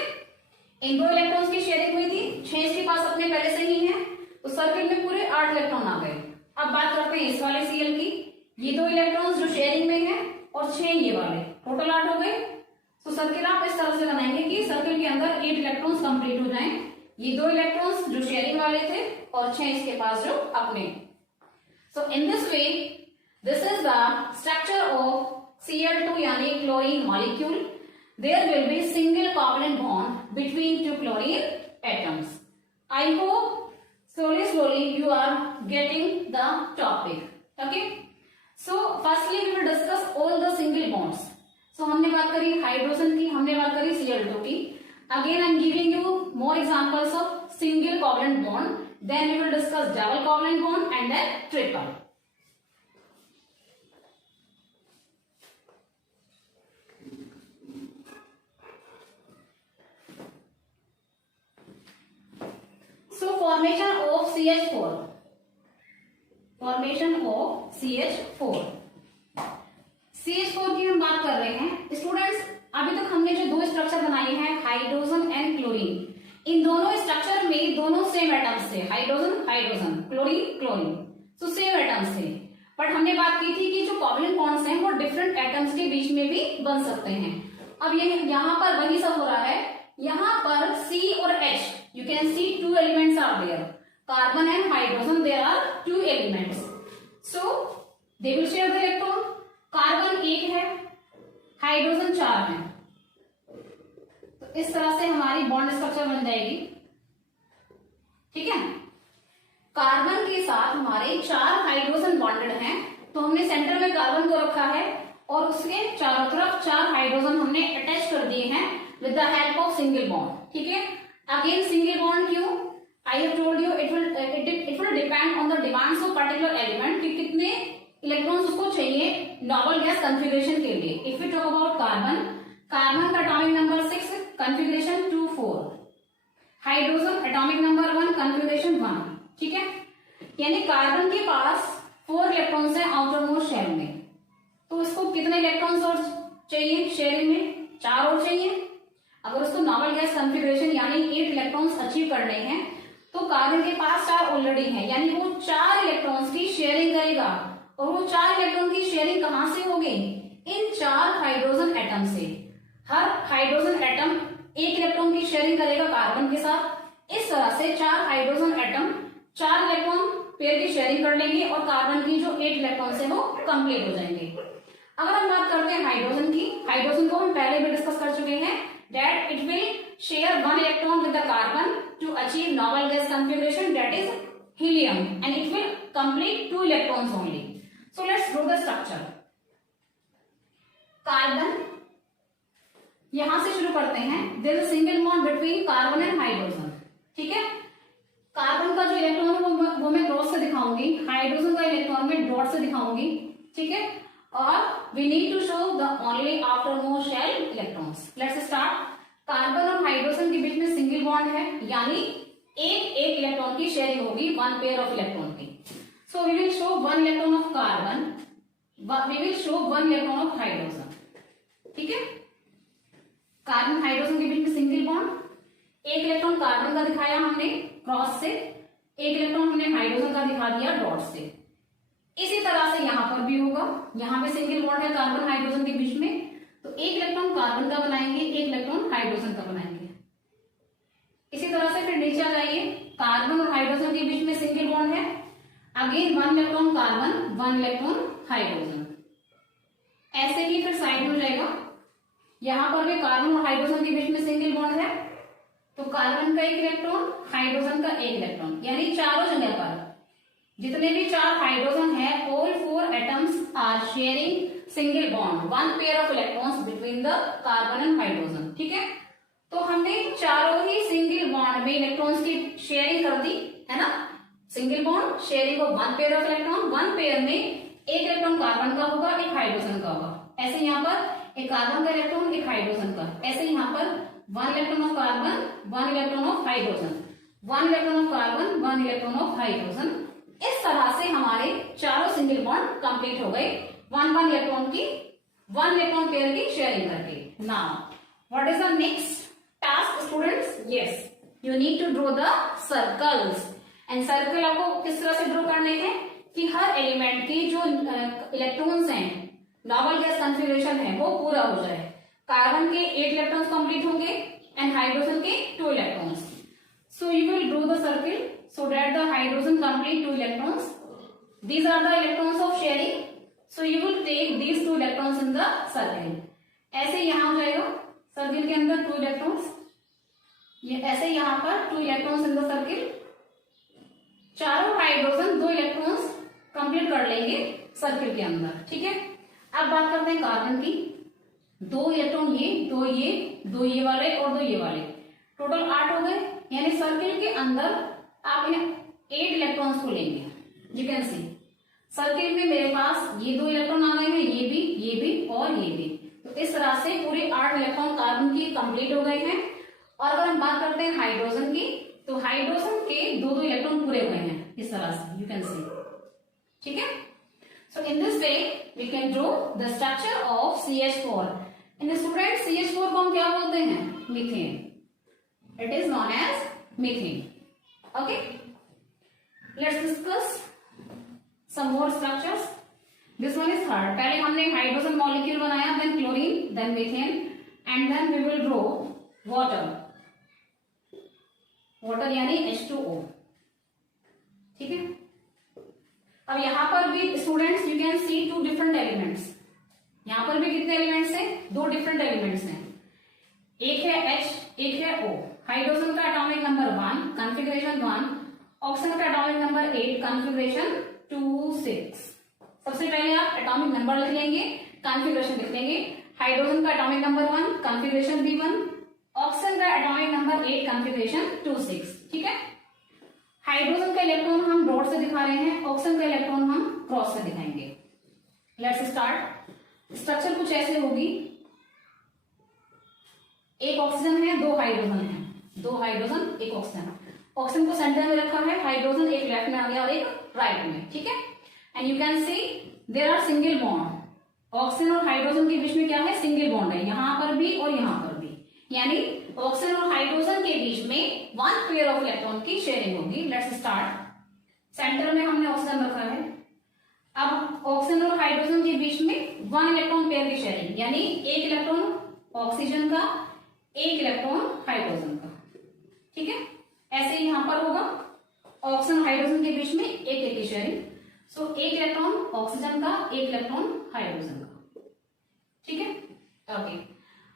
इन 2 इलेक्ट्रॉन्स की शेयरिंग हुई थी, 6 इसके पास अपने पहले से ही है, तो सर्किल में पूरे 8 इलेक्ट्रॉन आ गए. अब बात करते हैं इस वाले Cl की. ये 2 इलेक्ट्रॉन्स जो शेयरिंग में है और 6 ये वाले, टोटल 8 हो गए. तो सर्किल आप इस तरह से बनाएंगे कि सर्किल के अंदर 8 इलेक्ट्रॉन्स कंप्लीट हो जाएं. ये 2 इलेक्ट्रॉन्स जो शेयरिंग वाले थे और 6 इसके पास जो अपने. So in this way, this is the structure of Cl2 यानी chlorine molecule. There will be single covalent bond between 2 chlorine atoms. I hope slowly you are getting the topic. Okay. So firstly we will discuss all the single bonds. So हमने बात करी hydrogen की, हमने बात करी Cl2 की. Again I am giving you more examples of single covalent bond. Then we will discuss double covalent bond and then triple. So formation of CH4. Formation of CH4. CH4 की हम बात कर रहे हैं स्टूडेंट्स. अभी तक हमने जो 2 स्ट्रक्चर बनाए हैं, हाइड्रोजन एंड क्लोरीन, इन दोनों स्ट्रक्चर में दोनों सेम एटम्स थे, हाइड्रोजन हाइड्रोजन, क्लोरीन क्लोरीन. तो सेम एटम्स थे. बट हमने बात की थी कि जो कोवलेंट बॉन्ड्स हैं वो डिफरेंट एटम्स के बीच में भी बन सकते हैं. अब ये यहाँ पर वही सब हो रहा है. यहाँ पर C और H, you can see 2 elements are there. Carbon and hydrogen, there are 2 elements. So they will share the electron. Carbon 1 है, हाइड्रोजन 4 है. तो इस तरह से हमारी बॉन्ड स्ट्रक्चर बन जाएगी. ठीक है, कार्बन के साथ हमारे 4 हाइड्रोजन बॉन्डेड हैं, तो हमने सेंटर में कार्बन को रखा है और उसके चारों तरफ 4 हाइड्रोजन हमने अटैच कर दिए हैं with the help of single bond. ठीक है, अगेन सिंगल बॉन्ड क्यों? आई have told you it will depend on the demands of particular element कि कितने इलेक्ट्रॉन्स उसको चाहिए नॉबल गैस कॉन्फ़िगरेशन के लिए। If we talk about carbon, carbon का atomic number 6, configuration 2 4, hydrogen atomic number 1, configuration 1। ठीक है, यानी कार्बन के पास 4 इलेक्ट्रॉन्स हैं आउटर मोस्ट शेल में, तो इसको कितने इलेक्ट्रॉन्स और चाहिए शेयरिंग में? 4 और चाहिए। अगर उसको नॉबल गैस कॉन्फ़िगरेशन यानी 8 इलेक्ट्रॉन्स अचीव करने हैं, तो कार्बन के पास 4 ऑलरेडी हैं, यानी वो 4 इलेक्ट्रॉन्स की शेयरिंग करेगा। और वो 4 इलेक्ट्रॉन की शेयरिंग कहां से होगी? इन 4 हाइड्रोजन एटम से। हर हाइड्रोजन एटम 1 इलेक्ट्रॉन की शेयरिंग करेगा कार्बन के साथ। इस तरह से 4 हाइड्रोजन एटम 4 इलेक्ट्रॉन पेयर की शेयरिंग कर लेंगे और कार्बन की जो 8 इलेक्ट्रॉन है वो कंप्लीट हो जाएंगे। अगर हम बात करते हैं हाइड्रोजन की, हाइड्रोजन को हम पहले भी डिस्कस कर चुके हैं that it will share 1 electron with the carbon to achieve noble gas configuration, that is helium, and it will complete 2 electrons only. So let's draw the structure. Carbon, यहां से शुरू करते हैं। there is a single bond between carbon and hydrogen. ठीक है, carbon का जो electron है वो मैं क्रॉस से दिखाऊंगी, हाइड्रोजन का इलेक्ट्रॉन में डॉट से दिखाऊंगी। ठीक है, और we need to show the only outermost shell electrons. Let's start. Carbon और हाइड्रोजन के बीच में सिंगल बॉन्ड है, यानी एक इलेक्ट्रॉन की शेयरिंग होगी 1 पेयर ऑफ इलेक्ट्रॉन की। So we will show 1 electron of carbon, we will show 1 electron of hydrogen. ठीक है, कार्बन हाइड्रोजन के बीच में सिंगल बॉन्ड, एक इलेक्ट्रॉन कार्बन का दिखाया हमने क्रॉस से, एक इलेक्ट्रॉन हमने हाइड्रोजन का दिखा दिया डॉट से। इसी तरह से यहां पर भी होगा, यहां पे सिंगल बॉन्ड है कार्बन हाइड्रोजन के बीच में, तो एक इलेक्ट्रॉन कार्बन का बनाएंगे, एक इलेक्ट्रॉन हाइड्रोजन का बनाएंगे। इसी तरह से फिर नीचे आ जाइए, कार्बन और हाइड्रोजन के बीच में सिंगल बॉन्ड है, again 1 electron carbon 1 electron hydrogen. ऐसे ही फिर साइड में हो जाएगा, यहां पर भी कार्बन और हाइड्रोजन के बीच में सिंगल बॉन्ड है, तो कार्बन का 1 इलेक्ट्रॉन, हाइड्रोजन का 1 इलेक्ट्रॉन, यानी चारों जगह पर जितने भी 4 हाइड्रोजन है, all 4 atoms are sharing single bond, 1 pair of electrons between the carbon and hydrogen. ठीक है, तो हमने चारों ही सिंगल बॉन्ड में इलेक्ट्रॉन्स की शेयरिंग कर दी है ना। Single bond sharing of 1 pair of electron, 1 pair में एक इलेक्ट्रॉन कार्बन का होगा, एक हाइड्रोजन का होगा। ऐसे यहाँ पर एक कार्बन का इलेक्ट्रॉन, एक हाइड्रोजन का, ऐसे यहाँ पर 1 electron of carbon 1 electron of hydrogen, 1 electron of carbon 1 electron of hydrogen. इस तरह से हमारे चारों सिंगल बॉन्ड कंप्लीट हो गए 1 इलेक्ट्रॉन पेयर की शेयरिंग करके। Now what is the next task students? Yes, you need to draw the circles, and circle आपको किस तरह से ड्रॉ करने हैं कि हर एलिमेंट की जो इलेक्ट्रॉन्स हैं, नॉबल गैस कॉन्फ़िगरेशन है, वो पूरा हो जाए। कार्बन के 8 इलेक्ट्रॉन्स कंप्लीट होंगे एंड हाइड्रोजन के 2 electrons. So you will draw the circle so that the hydrogen complete 2 electrons. These are the electrons of sharing. So you will take these 2 electrons in the circle. ऐसे यहाँ हो जाएगा circle के अंदर 2 electrons, ये ऐसे यहाँ पर 2 इलेक्ट्रॉन्स इन द सर्किल। चारों हाइड्रोजन 2 इलेक्ट्रॉन्स कंप्लीट कर लेंगे सर्किल के अंदर। ठीक है, अब बात करते हैं कार्बन की। 2 इलेक्ट्रॉन ये, 2 ये, 2 ये वाले और 2 ये वाले, टोटल 8 हो गए। यानी सर्किल के अंदर आप इन्हें 8 इलेक्ट्रॉन्स को लेंगे। यू कैन सी सर्किल में मेरे पास ये 2 इलेक्ट्रॉन आ गए हैं, ये भी और ये भी, तो इस तरह से पूरे 8 इलेक्ट्रॉन कार्बन की कंप्लीट हो गए हैं। और अगर हम बात करते हैं हाइड्रोजन की, तो हाइड्रोजन के 2 इलेक्ट्रॉन पूरे हुए हैं इस तरह से, यू कैन सी। ठीक है, so in this way we can draw the structure of CH4। इन स्टूडेंट CH4 को हम क्या बोलते हैं? Methane. It is known as methane. Okay, let's discuss some more structures. This one is third. पहले हमने हाइड्रोजन मॉलिक्यूल बनाया, then chlorine, then methane, and then we will draw water. Water यानी H2O. ठीक है, अब यहाँ पर भी students you can C 2 different elements. यहाँ पर भी कितने एलिमेंट्स हैं? 2 डिफरेंट एलिमेंट्स हैं, एक है H, एक है O। हाइड्रोजन का एटॉमिक नंबर 1, कॉन्फ़िगरेशन 1, ऑक्सीजन का एटॉमिक नंबर 8, कॉन्फ़िगरेशन 2,6। सबसे पहले आप एटॉमिक नंबर लिख लेंगे, कॉन्फ़िगरेशन लिख लेंगे। हाइड्रोजन का एटॉमिक नंबर 1, कॉन्फ़िगरेशन भी 1। ऑक्सीजन का एटॉमिक नंबर 8, कॉन्फ़िगरेशन 2,6। ठीक है। हाइड्रोजन का इलेक्ट्रॉन हम डॉट से दिखा रहे हैं, ऑक्सीजन का इलेक्ट्रॉन हम क्रॉस से दिखाएंगे। Let's start. स्ट्रक्चर कुछ ऐसे होगी, एक ऑक्सीजन है, दो हाइड्रोजन है, दो हाइड्रोजन एक ऑक्सीजन। ऑक्सीजन को सेंटर में रखा है, हाइड्रोजन एक लेफ्ट में आ गया और एक राइट में। ठीक है। And you can see there are single bond. Oxygen और हाइड्रोजन के बीच में क्या है, सिंगल बॉन्ड है, यहां पर भी और यहां पर भी। यानी ऑक्सीजन और हाइड्रोजन के बीच में वन पेयर ऑफ इलेक्ट्रॉन की शेयरिंग होगी। Let's start. सेंटर में हमने ऑक्सीजन रखा है। अब ऑक्सीजन और हाइड्रोजन के बीच में वन इलेक्ट्रॉन पेयर की शेयरिंग, यानी एक इलेक्ट्रॉन ऑक्सीजन का, एक इलेक्ट्रॉन हाइड्रोजन का। ठीक है। ऐसे ही यहां पर होगा, ऑक्सीजन हाइड्रोजन के बीच में एक एक की शेयरिंग। सो एक इलेक्ट्रॉन ऑक्सीजन का, एक इलेक्ट्रॉन हाइड्रोजन का। ठीक है। ओके।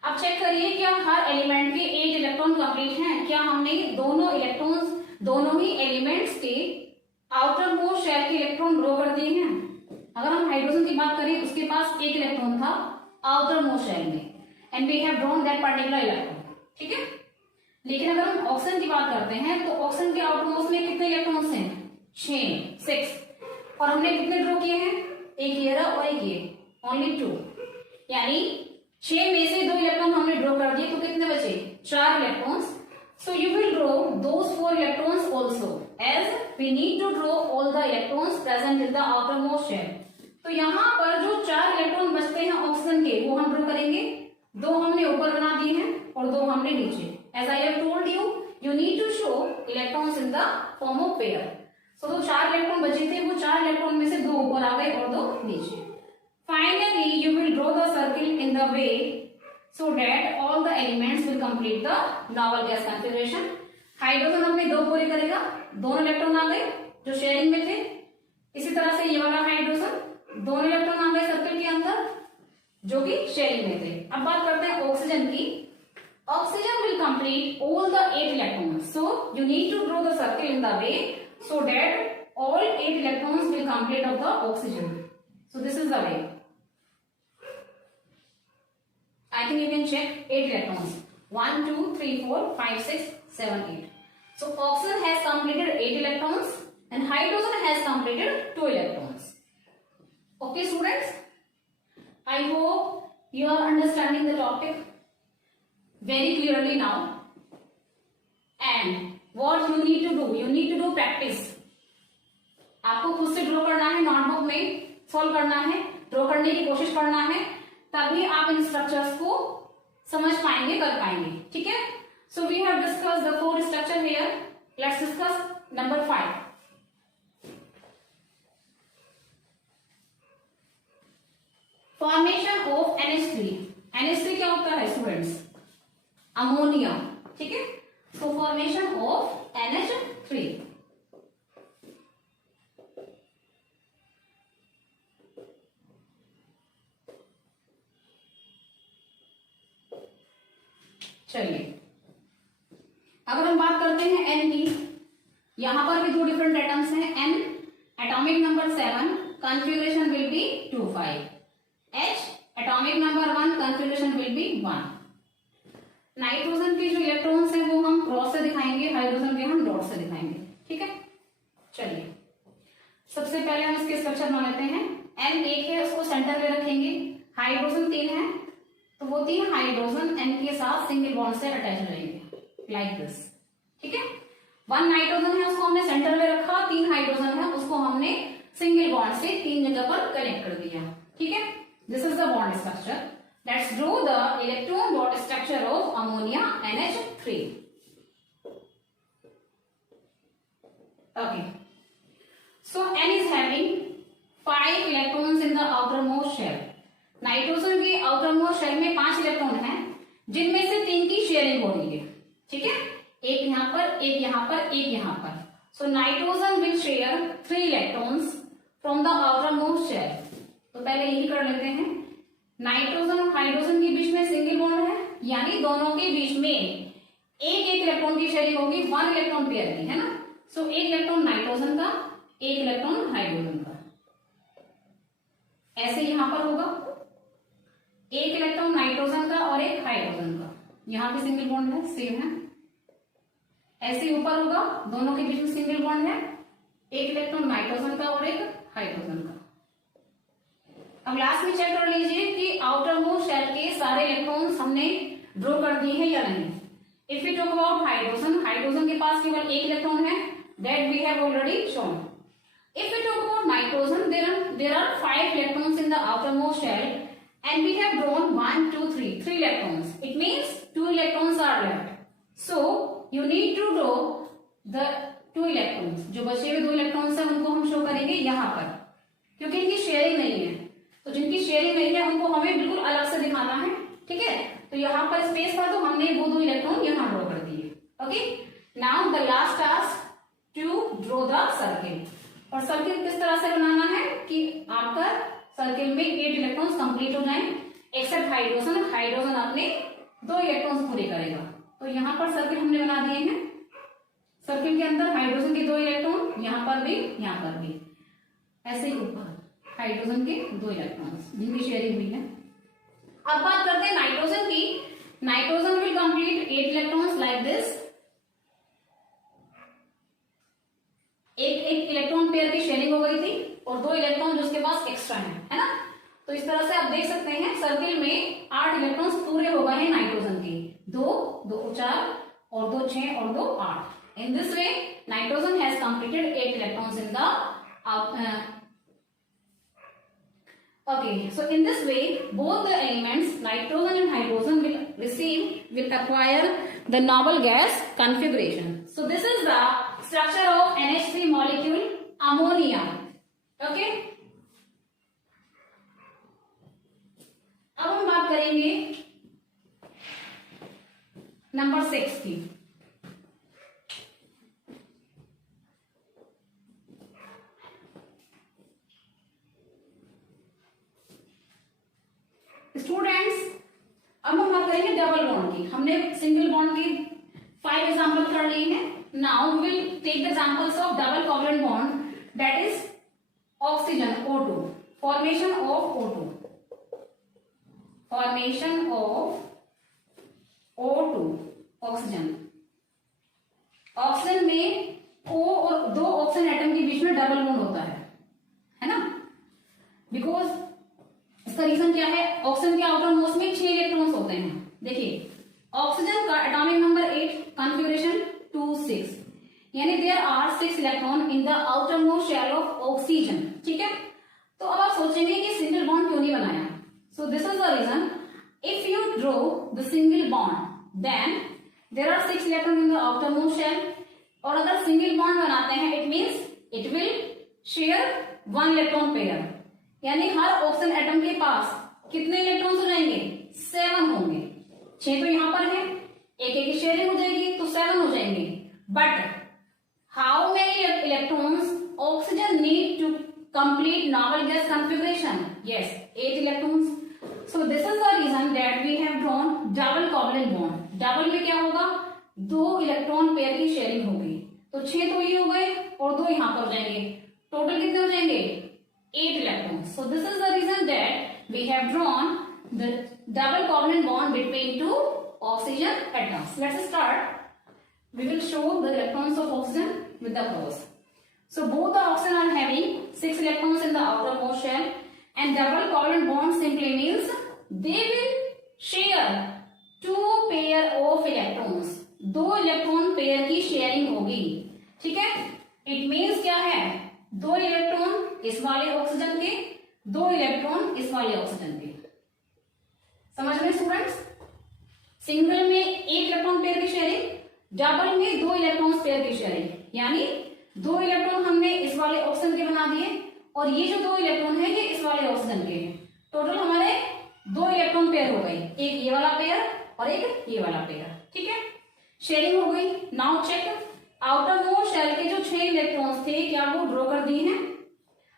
अब चेक करिए क्या हर एलिमेंट के एक इलेक्ट्रॉन कंप्लीट हैं? क्या हमने दोनों इलेक्ट्रॉन्स, दोनों ही एलिमेंट्स के आउटर मोस्ट शेल के इलेक्ट्रॉन ड्रॉ कर दिए हैं? अगर हम हाइड्रोजन की बात करें, उसके पास एक इलेक्ट्रॉन था आउटर मोस्ट शेल में, and we have drawn that particular electron. ठीक है। लेकिन अगर हम ऑक्सीजन की बात करते हैं तो ऑक्सीजन के आउटर मोस्ट में कितने इलेक्ट्रॉन्स हैं? 6। और हमने कितने ड्रॉ किए हैं? एक ये और एक ये, ओनली 2। यानी 6 में से 2 इलेक्ट्रॉन हमने ड्रॉ कर दिए, तो कितने बचे? 4 electrons. So you will draw those 4 electrons also, as we need to draw all the electrons present in the outermost shell. तो यहाँ पर जो 4 इलेक्ट्रॉन बचते हैं ऑक्सीजन के, वो हम ड्रॉ करेंगे। 2 हमने ऊपर बना दिए हैं और 2 हमने नीचे। As I have told you, you need to show electrons in the form of pair. So जो 4 इलेक्ट्रॉन बचे थे, वो 4 इलेक्ट्रॉन में से 2 ऊपर आ गए और 2 नीचे। Finally, you will draw the circle in the way so that all the elements will complete the noble gas configuration. Hydrogen अपने 2 पूरे करेगा, दोनों इलेक्ट्रॉन आ गए जो शेयरिंग में थे। इसी तरह से ये वाला हाइड्रोजन, दोनों इलेक्ट्रॉन आ गए सर्कल के अंदर जो कि शेयरिंग में थे। अब बात करते हैं ऑक्सीजन की। Oxygen will complete all the 8 electrons, so you need to draw the circle in the way so that all 8 electrons will complete of the oxygen. So this is the way. I think you can check 8 electrons. 1, 2, 3, 4, 5, 6, 7, 8. So oxygen has completed 8 electrons and hydrogen has completed 2 electrons. Okay students, I hope you are understanding the topic very clearly now. And what you need to do, you need to do practice. आपको खुद से draw करना है, notebook में solve करना है, draw करने की कोशिश करना है, तभी आप इन स्ट्रक्चर्स को समझ पाएंगे, कर पाएंगे। ठीक है। So we have discuss the 4 structure here. Let's discuss number 5। Formation of NH3। NH3 क्या होता है स्टूडेंट्स? अमोनिया। ठीक है। So formation of NH3। चलिए, अगर हम बात करते हैं N की, यहां पर भी 2 डिफरेंट एटम्स हैं। N atomic number 7, configuration will be 2, 5। H atomic number 1, configuration will be 1। Nitrogen के जो इलेक्ट्रॉन्स हैं वो हम क्रॉस से दिखाएंगे, हाइड्रोजन के हम डॉट से दिखाएंगे। ठीक है। चलिए, सबसे पहले हम इसके स्ट्रक्चर मान लेते हैं। N 1 है, उसको सेंटर में रखेंगे। हाइड्रोजन 3 है, तो वो 3 हाइड्रोजन N के साथ सिंगल बॉन्ड से अटैच रहेंगे, लाइक दिस। ठीक है। 1 नाइट्रोजन है, उसको हमने सेंटर में रखा। 3 हाइड्रोजन है, उसको हमने सिंगल बॉन्ड से 3 जगह पर कनेक्ट कर दिया। ठीक है। This is the bond structure. Let's draw the electron dot structure of ammonia NH3. Okay. So N is having 5 electrons in the outermost shell. Nitrogen की outermost shell में 5 इलेक्ट्रॉन हैं, जिनमें से 3 की शेयरिंग हो रही है। ठीक है। एक यहाँ पर, एक यहाँ पर, एक यहाँ पर। So nitrogen will share 3 electrons from the outermost shell. तो पहले यही कर लेते हैं। नाइट्रोजन और हाइड्रोजन के बीच में सिंगल बॉन्ड है, यानी दोनों के बीच में एक एक इलेक्ट्रॉन की शेयरिंग होगी, 1 इलेक्ट्रॉन पेयर की, है ना। सो एक इलेक्ट्रॉन नाइट्रोजन का, एक इलेक्ट्रॉन हाइड्रोजन का, ऐसे यहां पर होगा, एक इलेक्ट्रॉन नाइट्रोजन का और एक हाइड्रोजन का, यहां पे सिंगल बॉन्ड है, सेम है। ऐसे ऊपर होगा, दोनों के बीच में सिंगल बॉन्ड है, एक इलेक्ट्रॉन नाइट्रोजन का और एक हाइड्रोजन का। अब लास्ट में चेक कर लीजिए कि आउटर मोस्ट शेल के सारे इलेक्ट्रॉन्स हमने ड्रॉ कर दिए हैं या नहीं। If you talk about hydrogen, hydrogen के पास केवल एक इलेक्ट्रॉन है, that we have already shown. If you talk about nitrogen, there are 5 electrons in the outer most shell and we have drawn 1 2 3 electrons. It means 2 electrons are left, so you need to draw the 2 electrons. जो बचे हुए 2 electrons हैं उनको हम show करेंगे यहाँ पर, क्योंकि इनकी शेयरिंग नहीं है। तो जिनकी शेयरिंग नहीं है उनको हमें बिल्कुल अलग से दिखाना है, ठीक है। तो यहाँ पर स्पेस था तो हमने वो 2 इलेक्ट्रॉन यहाँ ड्रॉ कर दिए। Okay, now the last task to draw the circle. और सर्किल किस तरह से बनाना है कि आपका सर्किल में 8 इलेक्ट्रॉन्स कंप्लीट हो जाएं, एक्सेप्ट हाइड्रोजन। हाइड्रोजन अपने 2 इलेक्ट्रॉन्स पूरे करेगा। तो यहाँ पर सर्किल हमने बना दिए हैं। सर्किल के अंदर हाइड्रोजन के 2 इलेक्ट्रॉन, यहाँ पर भी, यहाँ पर भी, ऐसे ही ऊपर हाइड्रोजन के 2 इलेक्ट्रॉन्स जिनकी शेयरिंग हुई है। अब बात करते हैं नाइट्रोजन की। Nitrogen will complete 8 electrons like this. एक इलेक्ट्रॉन पेयर की शेयरिंग हो गई थी और 2 इलेक्ट्रॉन जो उसके पास एक्स्ट्रा है ना। तो इस तरह से आप देख सकते हैं सर्किल में 8 इलेक्ट्रॉन्स पूरे हो गए हैं नाइट्रोजन के, 2 2 4 और 2 6 और 2 8। In this way, nitrogen has completed 8 electrons in the okay. So in this way, both the elements nitrogen and hydrogen will acquire the noble gas configuration. So this is the structure of NH3 molecule ammonia. Okay. अब हम बात करेंगे number 6 की। Students, अब हम बात करेंगे double bond की। हमने सिंगल बॉन्ड की 5 एग्जांपल कर लिए हैं। Now we will take the examples of double covalent bond, that is oxygen O2, formation of O2, formation of O2 oxygen. Oxygen में O और 2 ऑक्सीजन एटम के बीच में डबल बॉन्ड होता है ना, बिकॉज इसका रीजन क्या है, ऑक्सीजन के आउटर मोस्ट में 6 इलेक्ट्रॉन्स होते हैं। देखिए ऑक्सीजन का एटॉमिक नंबर 8, कॉन्फ़िगरेशन 2 6, यानी there are 6 electron in the outer most shell of oxygen. ठीक है, तो अब आप सोचेंगे कि सिंगल बॉन्ड क्यों नहीं बनाया। So this is the reason, if you draw the single bond then there are 6 electron in the outer most shell, और अगर सिंगल बॉन्ड बनाते हैं it means it will share 1 electron pair, यानी हर oxygen atom के पास कितने electrons हो जाएंगे, 7 होंगे। 6 तो यहां पर है, एक एक की शेयरिंग हो जाएगी तो 7 हो जाएंगे। But how many electrons oxygen need to complete noble gas configuration? Yes, 8 electrons. So this is the reason that we have drawn double covalent bond. Double में क्या होगा, 2 इलेक्ट्रॉन पेयर की शेयरिंग होगी, तो 6 तो ये हो गए और 2 यहां पर हो जाएंगे, टोटल कितने हो जाएंगे, 8 electrons. So this is the reason that we have drawn the double covalent bond between 2 oxygen atoms. Let's start. We will show the electrons of oxygen with the cross. So both the oxygen are having 6 electrons in the outermost shell, and double covalent bond simply means they will share 2 pair of electrons. 2 electron pair की sharing होगी। ठीक है, it means क्या है, 2 electron इस वाले oxygen के, 2 electron इस वाले ऑक्सीजन के। समझ में स्टूडेंट्स, सिंगल में 1 इलेक्ट्रॉन पेयर की शेयरिंग, डबल में 2 इलेक्ट्रॉन पेयर की शेयरिंग, यानी 2 इलेक्ट्रॉन हमने इस वाले ऑक्सीजन के बना दिए और ये जो 2 इलेक्ट्रॉन है ये इस वाले ऑक्सीजन के हैं। टोटल हमारे 2 इलेक्ट्रॉन पेयर हो गए, एक ये वाला पेयर और एक ये वाला पेयर। ठीक है, शेयरिंग हो गई। Now check, outer most shell के जो 6 इलेक्ट्रॉन्स थे क्या वो ड्रॉ कर दिए हैं?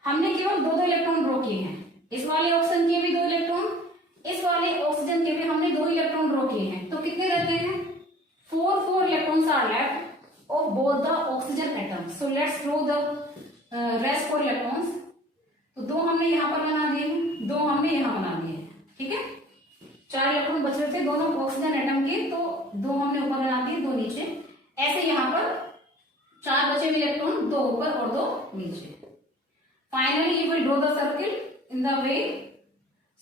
हमने केवल 2 इलेक्ट्रॉन ड्रॉ किए हैं। इस वाले ऑक्सीजन के भी 2 इलेक्ट्रॉन, इस वाले ऑक्सीजन के भी हमने 2 इलेक्ट्रॉन ड्रॉ किए हैं। तो कितने रहते हैं, 4 electrons are left of both the oxygen atoms. यहाँ पर बना दिए हैं, 2 हमने यहाँ बना दिए हैं, ठीक है। 4 इलेक्ट्रॉन बच रहे थे दोनों ऑक्सीजन एटम के, तो 2 हमने ऊपर बना दिए, 2 नीचे। ऐसे यहाँ पर 4 बचे हुए इलेक्ट्रॉन, 2 ऊपर और 2 नीचे। Finally you will draw the circle in the way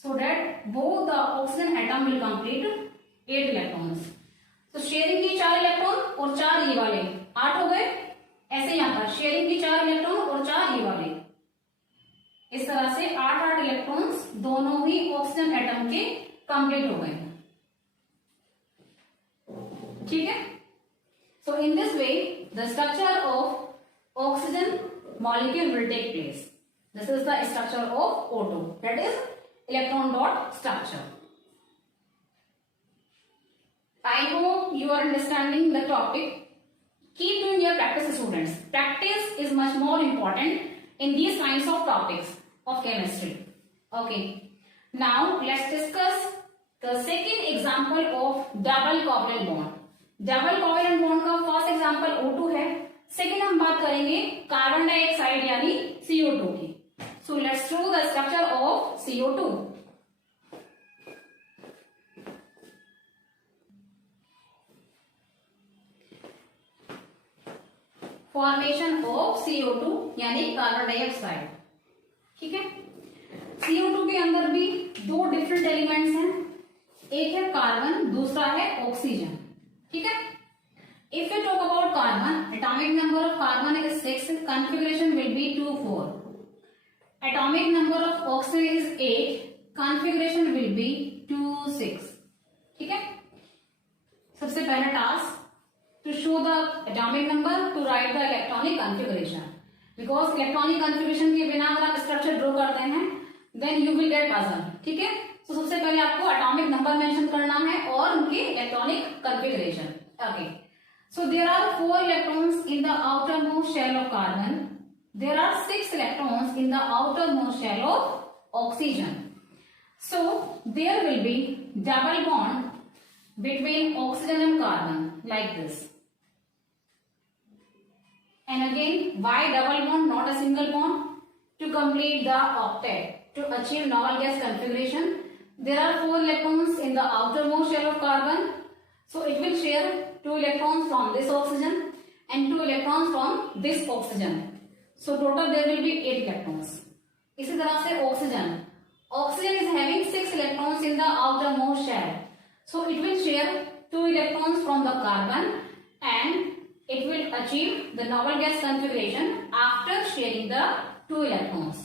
so that both the oxygen atom will complete 8 electrons. तो शेयरिंग की 4 इलेक्ट्रॉन और 4 ये वाले 8 हो गए। ऐसे यहाँ पर शेयरिंग की 4 इलेक्ट्रॉन और 4 ये वाले, इस तरह से 8 इलेक्ट्रॉन्स दोनों ही ऑक्सीजन एटम के कंप्लीट हो गए, ठीक है। So in this way the structure of oxygen molecule will take place. This is the structure of O2, that is electron dot structure. I hope you are understanding the topic. Keep doing your practice, students. Practice is much more important in these kinds of topics of chemistry. Okay. Now let's discuss the second example of double covalent bond. Double covalent bond का first example O2 है. Second हम बात करेंगे carbon dioxide यानी CO2 की. So let's draw the structure of CO2. Formation of CO2 यानी carbon dioxide, ठीक है। CO2 के अंदर भी 2 डिफरेंट एलिमेंट्स हैं, एक है कार्बन, दूसरा है ऑक्सीजन, ठीक है। If we talk about carbon, atomic number of carbon is 6, configuration will be 2,4. Atomic number of oxygen is 8, configuration will be 2,6, ठीक है। सबसे पहला task to show the atomic number, to write the electronic configuration, because electronic configuration के बिना अगर आप structure draw करते हैं then you will get puzzle, ठीक है। तो सबसे पहले आपको atomic number मेंशन करना है और उनके electronic configuration. Okay, so there are 4 electrons in the outermost shell of carbon. There are 6 electrons in the outermost shell of oxygen. So there will be double bond between oxygen and carbon like this. And again, why double bond, not a single bond? To complete the octet, to achieve novel gas configuration, there are 4 electrons in the outermost shell of carbon. So it will share 2 electrons from this oxygen and 2 electrons from this oxygen. So total there will be 8 electrons. इसी तरह से oxygen. Oxygen is having 6 electrons in the outermost shell. So it will share 2 electrons from the carbon and it will achieve the novel gas configuration after sharing the 2 electrons.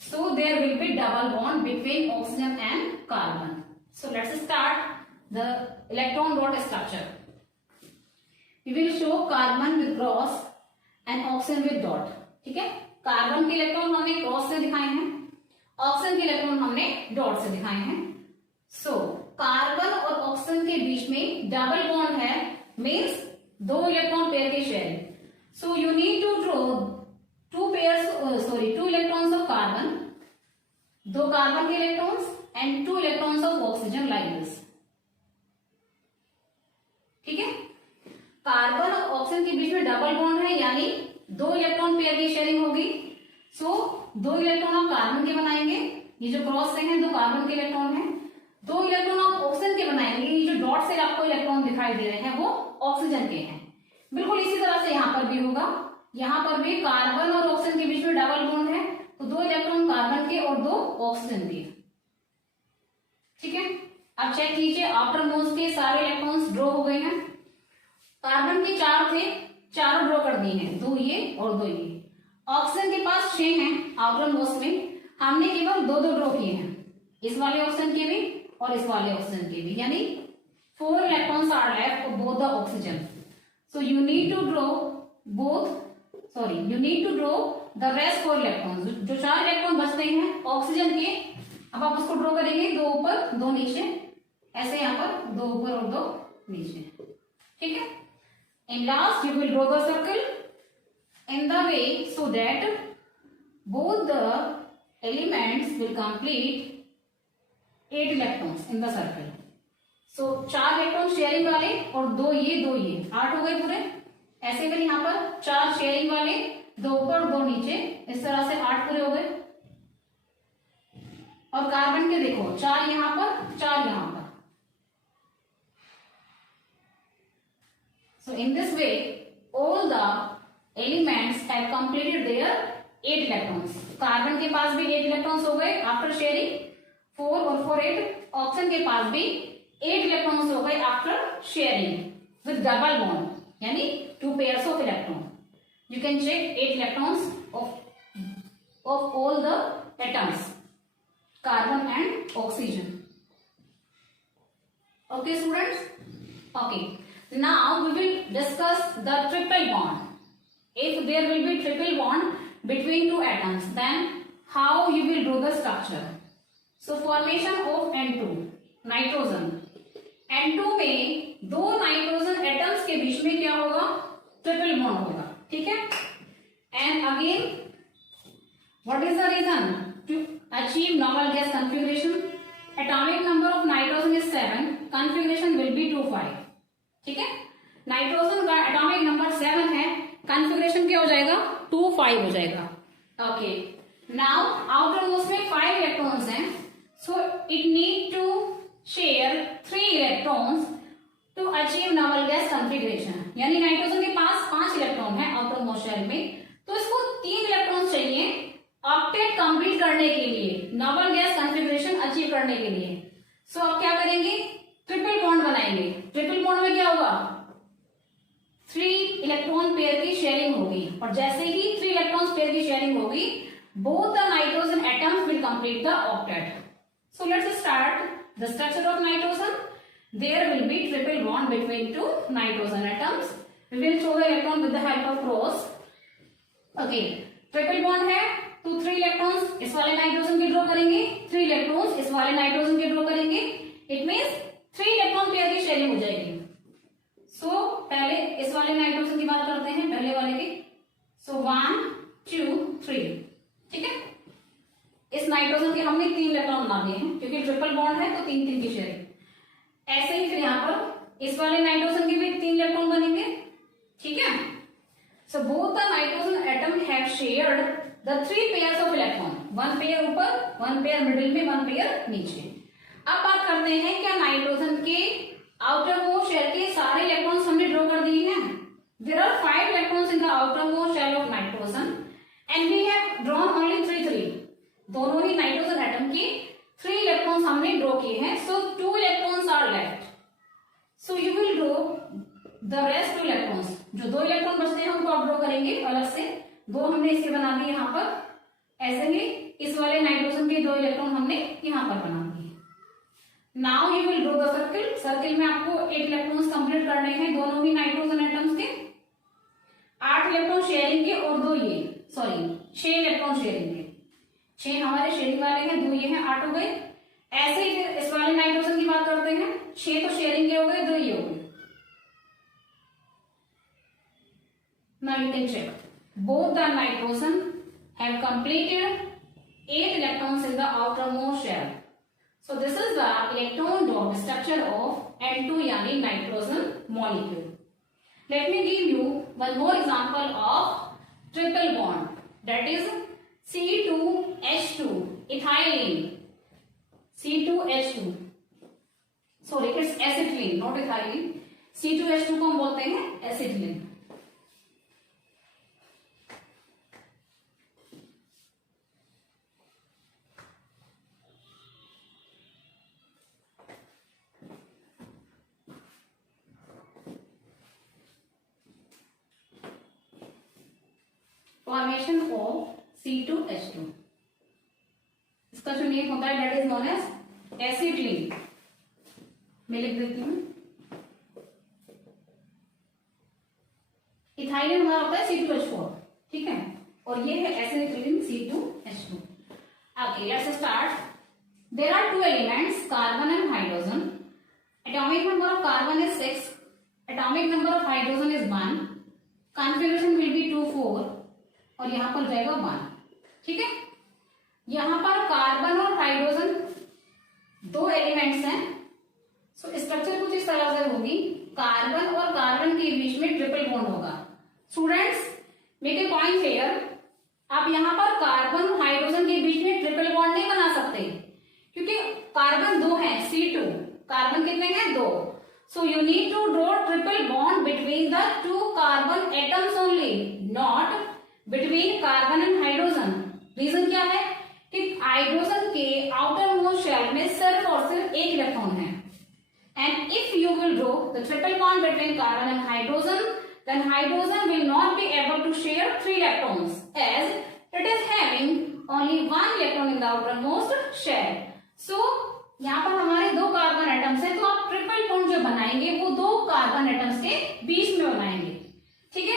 So there will be double bond between oxygen and carbon. So let's start the electron dot structure. We will show carbon with cross and oxygen with dot. ठीक है, carbon के electron हमने cross से दिखाए हैं, oxygen के electron हमने dot से दिखाए हैं। सो कार्बन और ऑक्सीजन के बीच में डबल बॉन्ड है, मीन्स 2 इलेक्ट्रॉन पेयर के sharing. So you need to draw 2 electrons of carbon, 2 carbon के electrons and 2 electrons of oxygen like this, ठीक है। कार्बन और ऑक्सीजन के बीच में डबल बॉन्ड है, यानी 2 इलेक्ट्रॉन पेयर की शेयरिंग होगी. सो 2 इलेक्ट्रॉन आप कार्बन के बनाएंगे, ये जो क्रॉस से हैं 2 कार्बन के इलेक्ट्रॉन हैं. 2 इलेक्ट्रॉन आप ऑक्सीजन के बनाएंगे, ये जो डॉट से आपको इलेक्ट्रॉन दिखाई दे रहे हैं वो ऑक्सीजन के हैं. बिल्कुल इसी तरह से यहाँ पर भी होगा, यहाँ पर भी कार्बन और ऑक्सीजन के बीच में डबल बॉन्ड है, तो 2 इलेक्ट्रॉन कार्बन के और 2 ऑक्सीजन के, ठीक है. अब चेक कीजिए, आफ्टर मोस्ट के सारे इलेक्ट्रॉन्स ड्रॉ हो गए हैं. कार्बन के 4 थे, चारों ड्रॉ कर दिए हैं, 2 ये और 2 ये. ऑक्सीजन के पास 6 हैं आउटर मोस्ट में, हमने केवल 2 ड्रॉ किए हैं, इस वाले ऑक्सीजन के भी और इस वाले ऑक्सीजन के भी, यानी 4 electrons are left for both the oxygen. So you need to draw the rest 4 electrons. जो 4 इलेक्ट्रॉन बचते हैं ऑक्सीजन के, अब आप उसको ड्रॉ करेंगे 2 ऊपर 2 नीचे, ऐसे यहाँ पर 2 ऊपर और 2 नीचे, ठीक है. In last you will draw the circle in the way so that both the elements will complete 8 electrons in the circle. So 4 electron sharing वाले और 2 ये 8 हो गए पूरे. ऐसे फिर यहाँ पर 4 शेयरिंग वाले, 2 ऊपर 2 नीचे, इस तरह से 8 पूरे हो गए. और कार्बन के देखो 4 यहां पर, 4 यहां पर। So in this way all the elements have completed their 8 electrons. Carbon के पास भी 8 इलेक्ट्रॉन्स हो गए आफ्टर शेयरिंग 4 और 4 8। ऑक्सीजन के पास भी 8 इलेक्ट्रॉन्स हो गए after sharing with double bond यानी 2 pairs of electron. You can check 8 electrons of all the atoms, carbon and oxygen. Okay students? Okay. Now we will discuss the triple bond. If there will be triple bond between two atoms, then how you will do the structure? So formation of N2, nitrogen. N2 में 2 nitrogen atoms के बीच में क्या होगा? Triple bond होगा, ठीक है? And again, what is the reason to achieve normal gas configuration? Atomic number of nitrogen is 7. Configuration will be 2 5. ठीक है? नाइट्रोजन का एटॉमिक नंबर 7 है, कॉन्फ़िगरेशन क्या हो जाएगा? 2 5 हो जाएगा। ओके, नाउ आउटर मोस्ट में 5 इलेक्ट्रॉन्स हैं, so it need to share 3 electrons to achieve normal gas configuration. यानी नाइट्रोजन के पास 5 इलेक्ट्रॉन है आउटर मोस्ट शेल में, तो इसको 3 इलेक्ट्रॉन्स चाहिए ऑक्टेट कंप्लीट करने के लिए, नॉर्मल गैस कॉन्फ़िगरेशन अचीव करने के लिए। सो अब क्या करेंगे? ट्रिपल बॉन्ड बनाएंगे। ट्रिपल बॉन्ड में क्या होगा? 3 इलेक्ट्रॉन पेयर की शेयरिंग होगी, और जैसे ही 3 इलेक्ट्रॉन पेयर की शेयरिंग होगी, both the nitrogen atoms will complete the octet. So let's start the structure of nitrogen. There will be triple bond between 2 nitrogen atoms. We will throw the electron with the help of cross. Okay, triple bond है तो 3 electrons इस वाले nitrogen के draw करेंगे, 3 electrons इस वाले nitrogen के draw करेंगे। इट मीन्स 3 इलेक्ट्रॉन पेयर की शेयरिंग हो जाएगी। सो पहले इस वाले नाइट्रोजन की बात करते हैं, पहले वाले की। सो 1 2 3, ठीक है? इस नाइट्रोजन के हमने 3 इलेक्ट्रॉन बना दिए हैं, क्योंकि ट्रिपल बॉन्ड है तो 3 3 की शेयरिंग। ऐसे ही फिर यहाँ पर इस वाले नाइट्रोजन के भी 3 इलेक्ट्रॉन बनेंगे, ठीक है? So both the nitrogen atom have shared the 3 pairs of electron, 1 pair ऊपर, 1 पेयर मिडिल में, 1 पेयर नीचे। अब बात करते हैं क्या नाइट्रोजन के आउटर मोस्ट शेल के सारे इलेक्ट्रॉन्स हमने ड्रॉ कर दिए हैं। There are 5 electrons in the outer most shell of nitrogen and we have drawn only 3। दोनों ही नाइट्रोजन एटम की 3 इलेक्ट्रॉन्स हमने ड्रॉ किए हैं, so 2 electrons are left. So you will draw the rest 2 electrons. जो 2 electron बचते हैं उनको आप ड्रॉ करेंगे अलग से। 2 हमने इसके बना दिए यहाँ पर, ऐसे ही इस वाले नाइट्रोजन के 2 इलेक्ट्रॉन हमने यहाँ पर बना दिए। Now you will draw the circle. Circle में आपको 8 इलेक्ट्रॉन्स कंप्लीट करने हैं, दोनों ही नाइट्रोजन एटम्स के। 8 इलेक्ट्रॉन शेयरिंग के और 2 ये, सॉरी 6 इलेक्ट्रॉन शेयरिंग के। 6 हमारे शेयरिंग वाले हैं, 2 ये हैं, 8 हो गए। ऐसे ही फिर इस वाले नाइट्रोजन की बात करते हैं, 6 तो शेयरिंग के हो गए, 2 ये हो गए। Now you can check both the nitrogen have completed 8 electrons in the outermost shell. So this is the electron dot structure of N2 यानी nitrogen molecule. Let me give you one more example of triple bond, that is C2H2 ethylene. C2H2, sorry it's acetylene not ethylene. C2H2 को हम बोलते हैं acetylene. Formation of C2H2, इसका जो name होता है that is known as acetylene. मैं लिख देती हूँ। इथाइलिन हमारा होता है C2H4, ठीक है, और ये है acetylene C2H2। Okay, let's start. There are 2 elements, carbon and hydrogen. Atomic number of carbon is 6, atomic number of hydrogen is 1, configuration will be 2 4 और यहां पर जाएगा 1, ठीक है? यहां पर कार्बन और हाइड्रोजन 2 एलिमेंट्स हैं। सो स्ट्रक्चर कुछ इस तरह से होगी, कार्बन और कार्बन के बीच में ट्रिपल बॉन्ड होगा। Students make a point here, आप यहां पर कार्बन और हाइड्रोजन के बीच में ट्रिपल बॉन्ड नहीं बना सकते, कार्बन 2 है, C2, कार्बन कितने हैं 2. So you need to draw triple bond between the two carbon atoms only, not between carbon and hydrogen. Reason क्या है कि हाइड्रोजन के आउटर मोस्ट शेल में सिर्फ और सिर्फ एक इलेक्ट्रॉन है. And if you will draw the triple bond between carbon and hydrogen, then hydrogen will not be able to share 3 electrons as it is having only 1 electron in the outermost shell. So यहाँ पर हमारे 2 carbon atoms है, तो आप triple bond जो बनाएंगे वो 2 carbon atoms के बीच में बनाएंगे. ठीक है.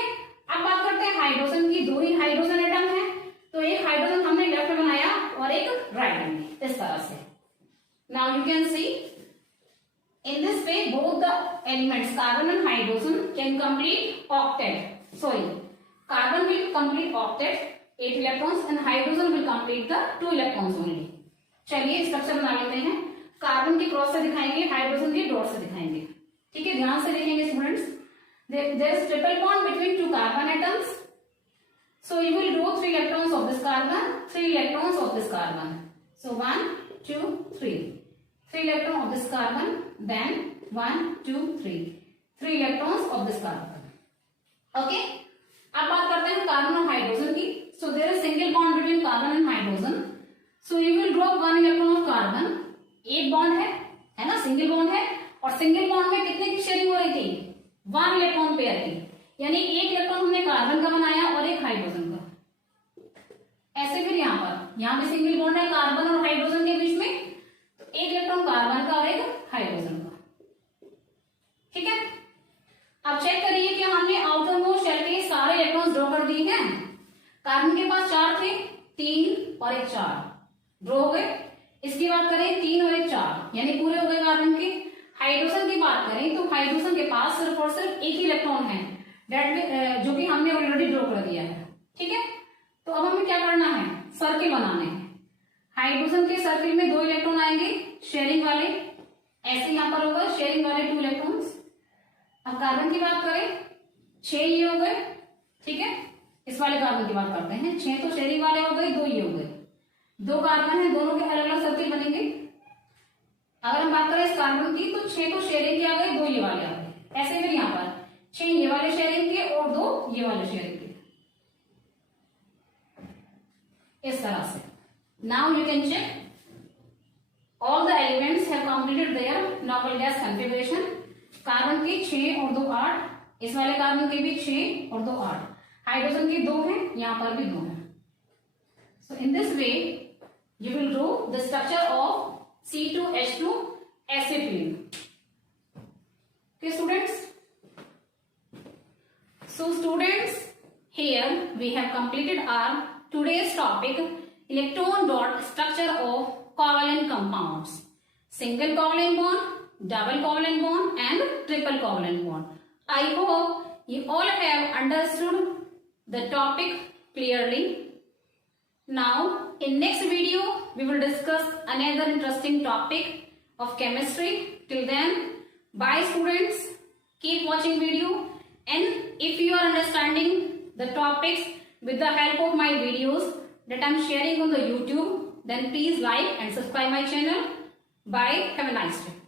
अब बात करते हैं हाइड्रोजन की. 2 ही हाइड्रोजन एटम है, तो एक हाइड्रोजन हमने लेफ्ट में बनाया और एक राइट में, इस तरह से. Now you can C in this way both the elements carbon and hydrogen can complete octet. Sorry, carbon will complete octet 8 electrons and hydrogen will complete the 2 electrons only. चलिए structure बना लेते हैं. Carbon की cross से दिखाएंगे, hydrogen की dot से दिखाएंगे. ठीक है, ध्यान से देखेंगे students. there is triple bond between 2 carbon atoms. So you will draw 3 electrons of this carbon, 3 electrons of this carbon. So 1, 2, 3. 3 electrons of this carbon, then 1, 2, 3. 3 electrons of this carbon. Okay. अब बात करते हैं carbon और hydrogen की. So there is single bond between carbon and hydrogen. So you will draw 1 electron of carbon. एक bond है ना, single bond है. और सिंगल बॉन्ड में कितने की शेयरिंग हो रही थी? 1 इलेक्ट्रॉन पेयर की. यानी एक इलेक्ट्रॉन हमने कार्बन का बनाया और एक हाइड्रोजन का. ऐसे फिर यहाँ पे सिंगल बॉन्ड है कार्बन और हाइड्रोजन के बीच में, एक इलेक्ट्रॉन कार्बन का और एक हाइड्रोजन का. ठीक है. अब चेक करिए कि हमने आउटर मोस्ट शेल के सारे इलेक्ट्रॉन्स ड्रॉ कर दिए हैं. कार्बन के पास 4 थे, 3 और 1 4 ड्रॉ हो गए. इसकी बात करें 3 और 1 4 यानी पूरे हो गए कार्बन के. हाइड्रोजन की बात करें तो हाइड्रोजन के पास सिर्फ और सिर्फ एक ही इलेक्ट्रॉन है, जो कि हमने ऑलरेडी ड्रॉ कर दिया है. ठीक है. तो अब हमें क्या करना है? सर्किल बनाने हैं. हाइड्रोजन के सर्किल में 2 इलेक्ट्रॉन आएंगे शेयरिंग वाले. ऐसे यहां पर होगा शेयरिंग वाले 2 इलेक्ट्रॉन्स. अब कार्बन की बात करें 6 ये हो गए. ठीक है. इस वाले कार्बन की बात करते हैं. 6 तो शेयरिंग वाले हो गए, 2 ये हो गए. 2 कार्बन है, दोनों के अलग अलग सर्किल बनेंगे. अगर हम बात करें इस कार्बन की तो 6 तो शेयरिंग के आ गए, 2 ये वाले आ गए. ऐसे फिर यहाँ पर 6 ये वाले शेयरिंग के और 2 ये वाले शेयरिंग के, इस तरह से. Now you can check all the elements have completed their noble gas configuration. Carbon के 6 और 2 8, इस वाले कार्बन के भी 6 और 2 8. हाइड्रोजन के 2 हैं, यहाँ पर भी 2 हैं. So in this way you will draw the structure of C2H2 acetylene. Okay students. So students, here we have completed our today's topic, electron dot structure of covalent compounds. Single covalent bond, double covalent bond and triple covalent bond. I hope you all have understood the topic clearly. Now in next video we will discuss another interesting topic of chemistry. Till then, bye students. Keep watching video, and if you are understanding the topics with the help of my videos that I am sharing on the YouTube, then please like and subscribe my channel. Bye. Have a nice day.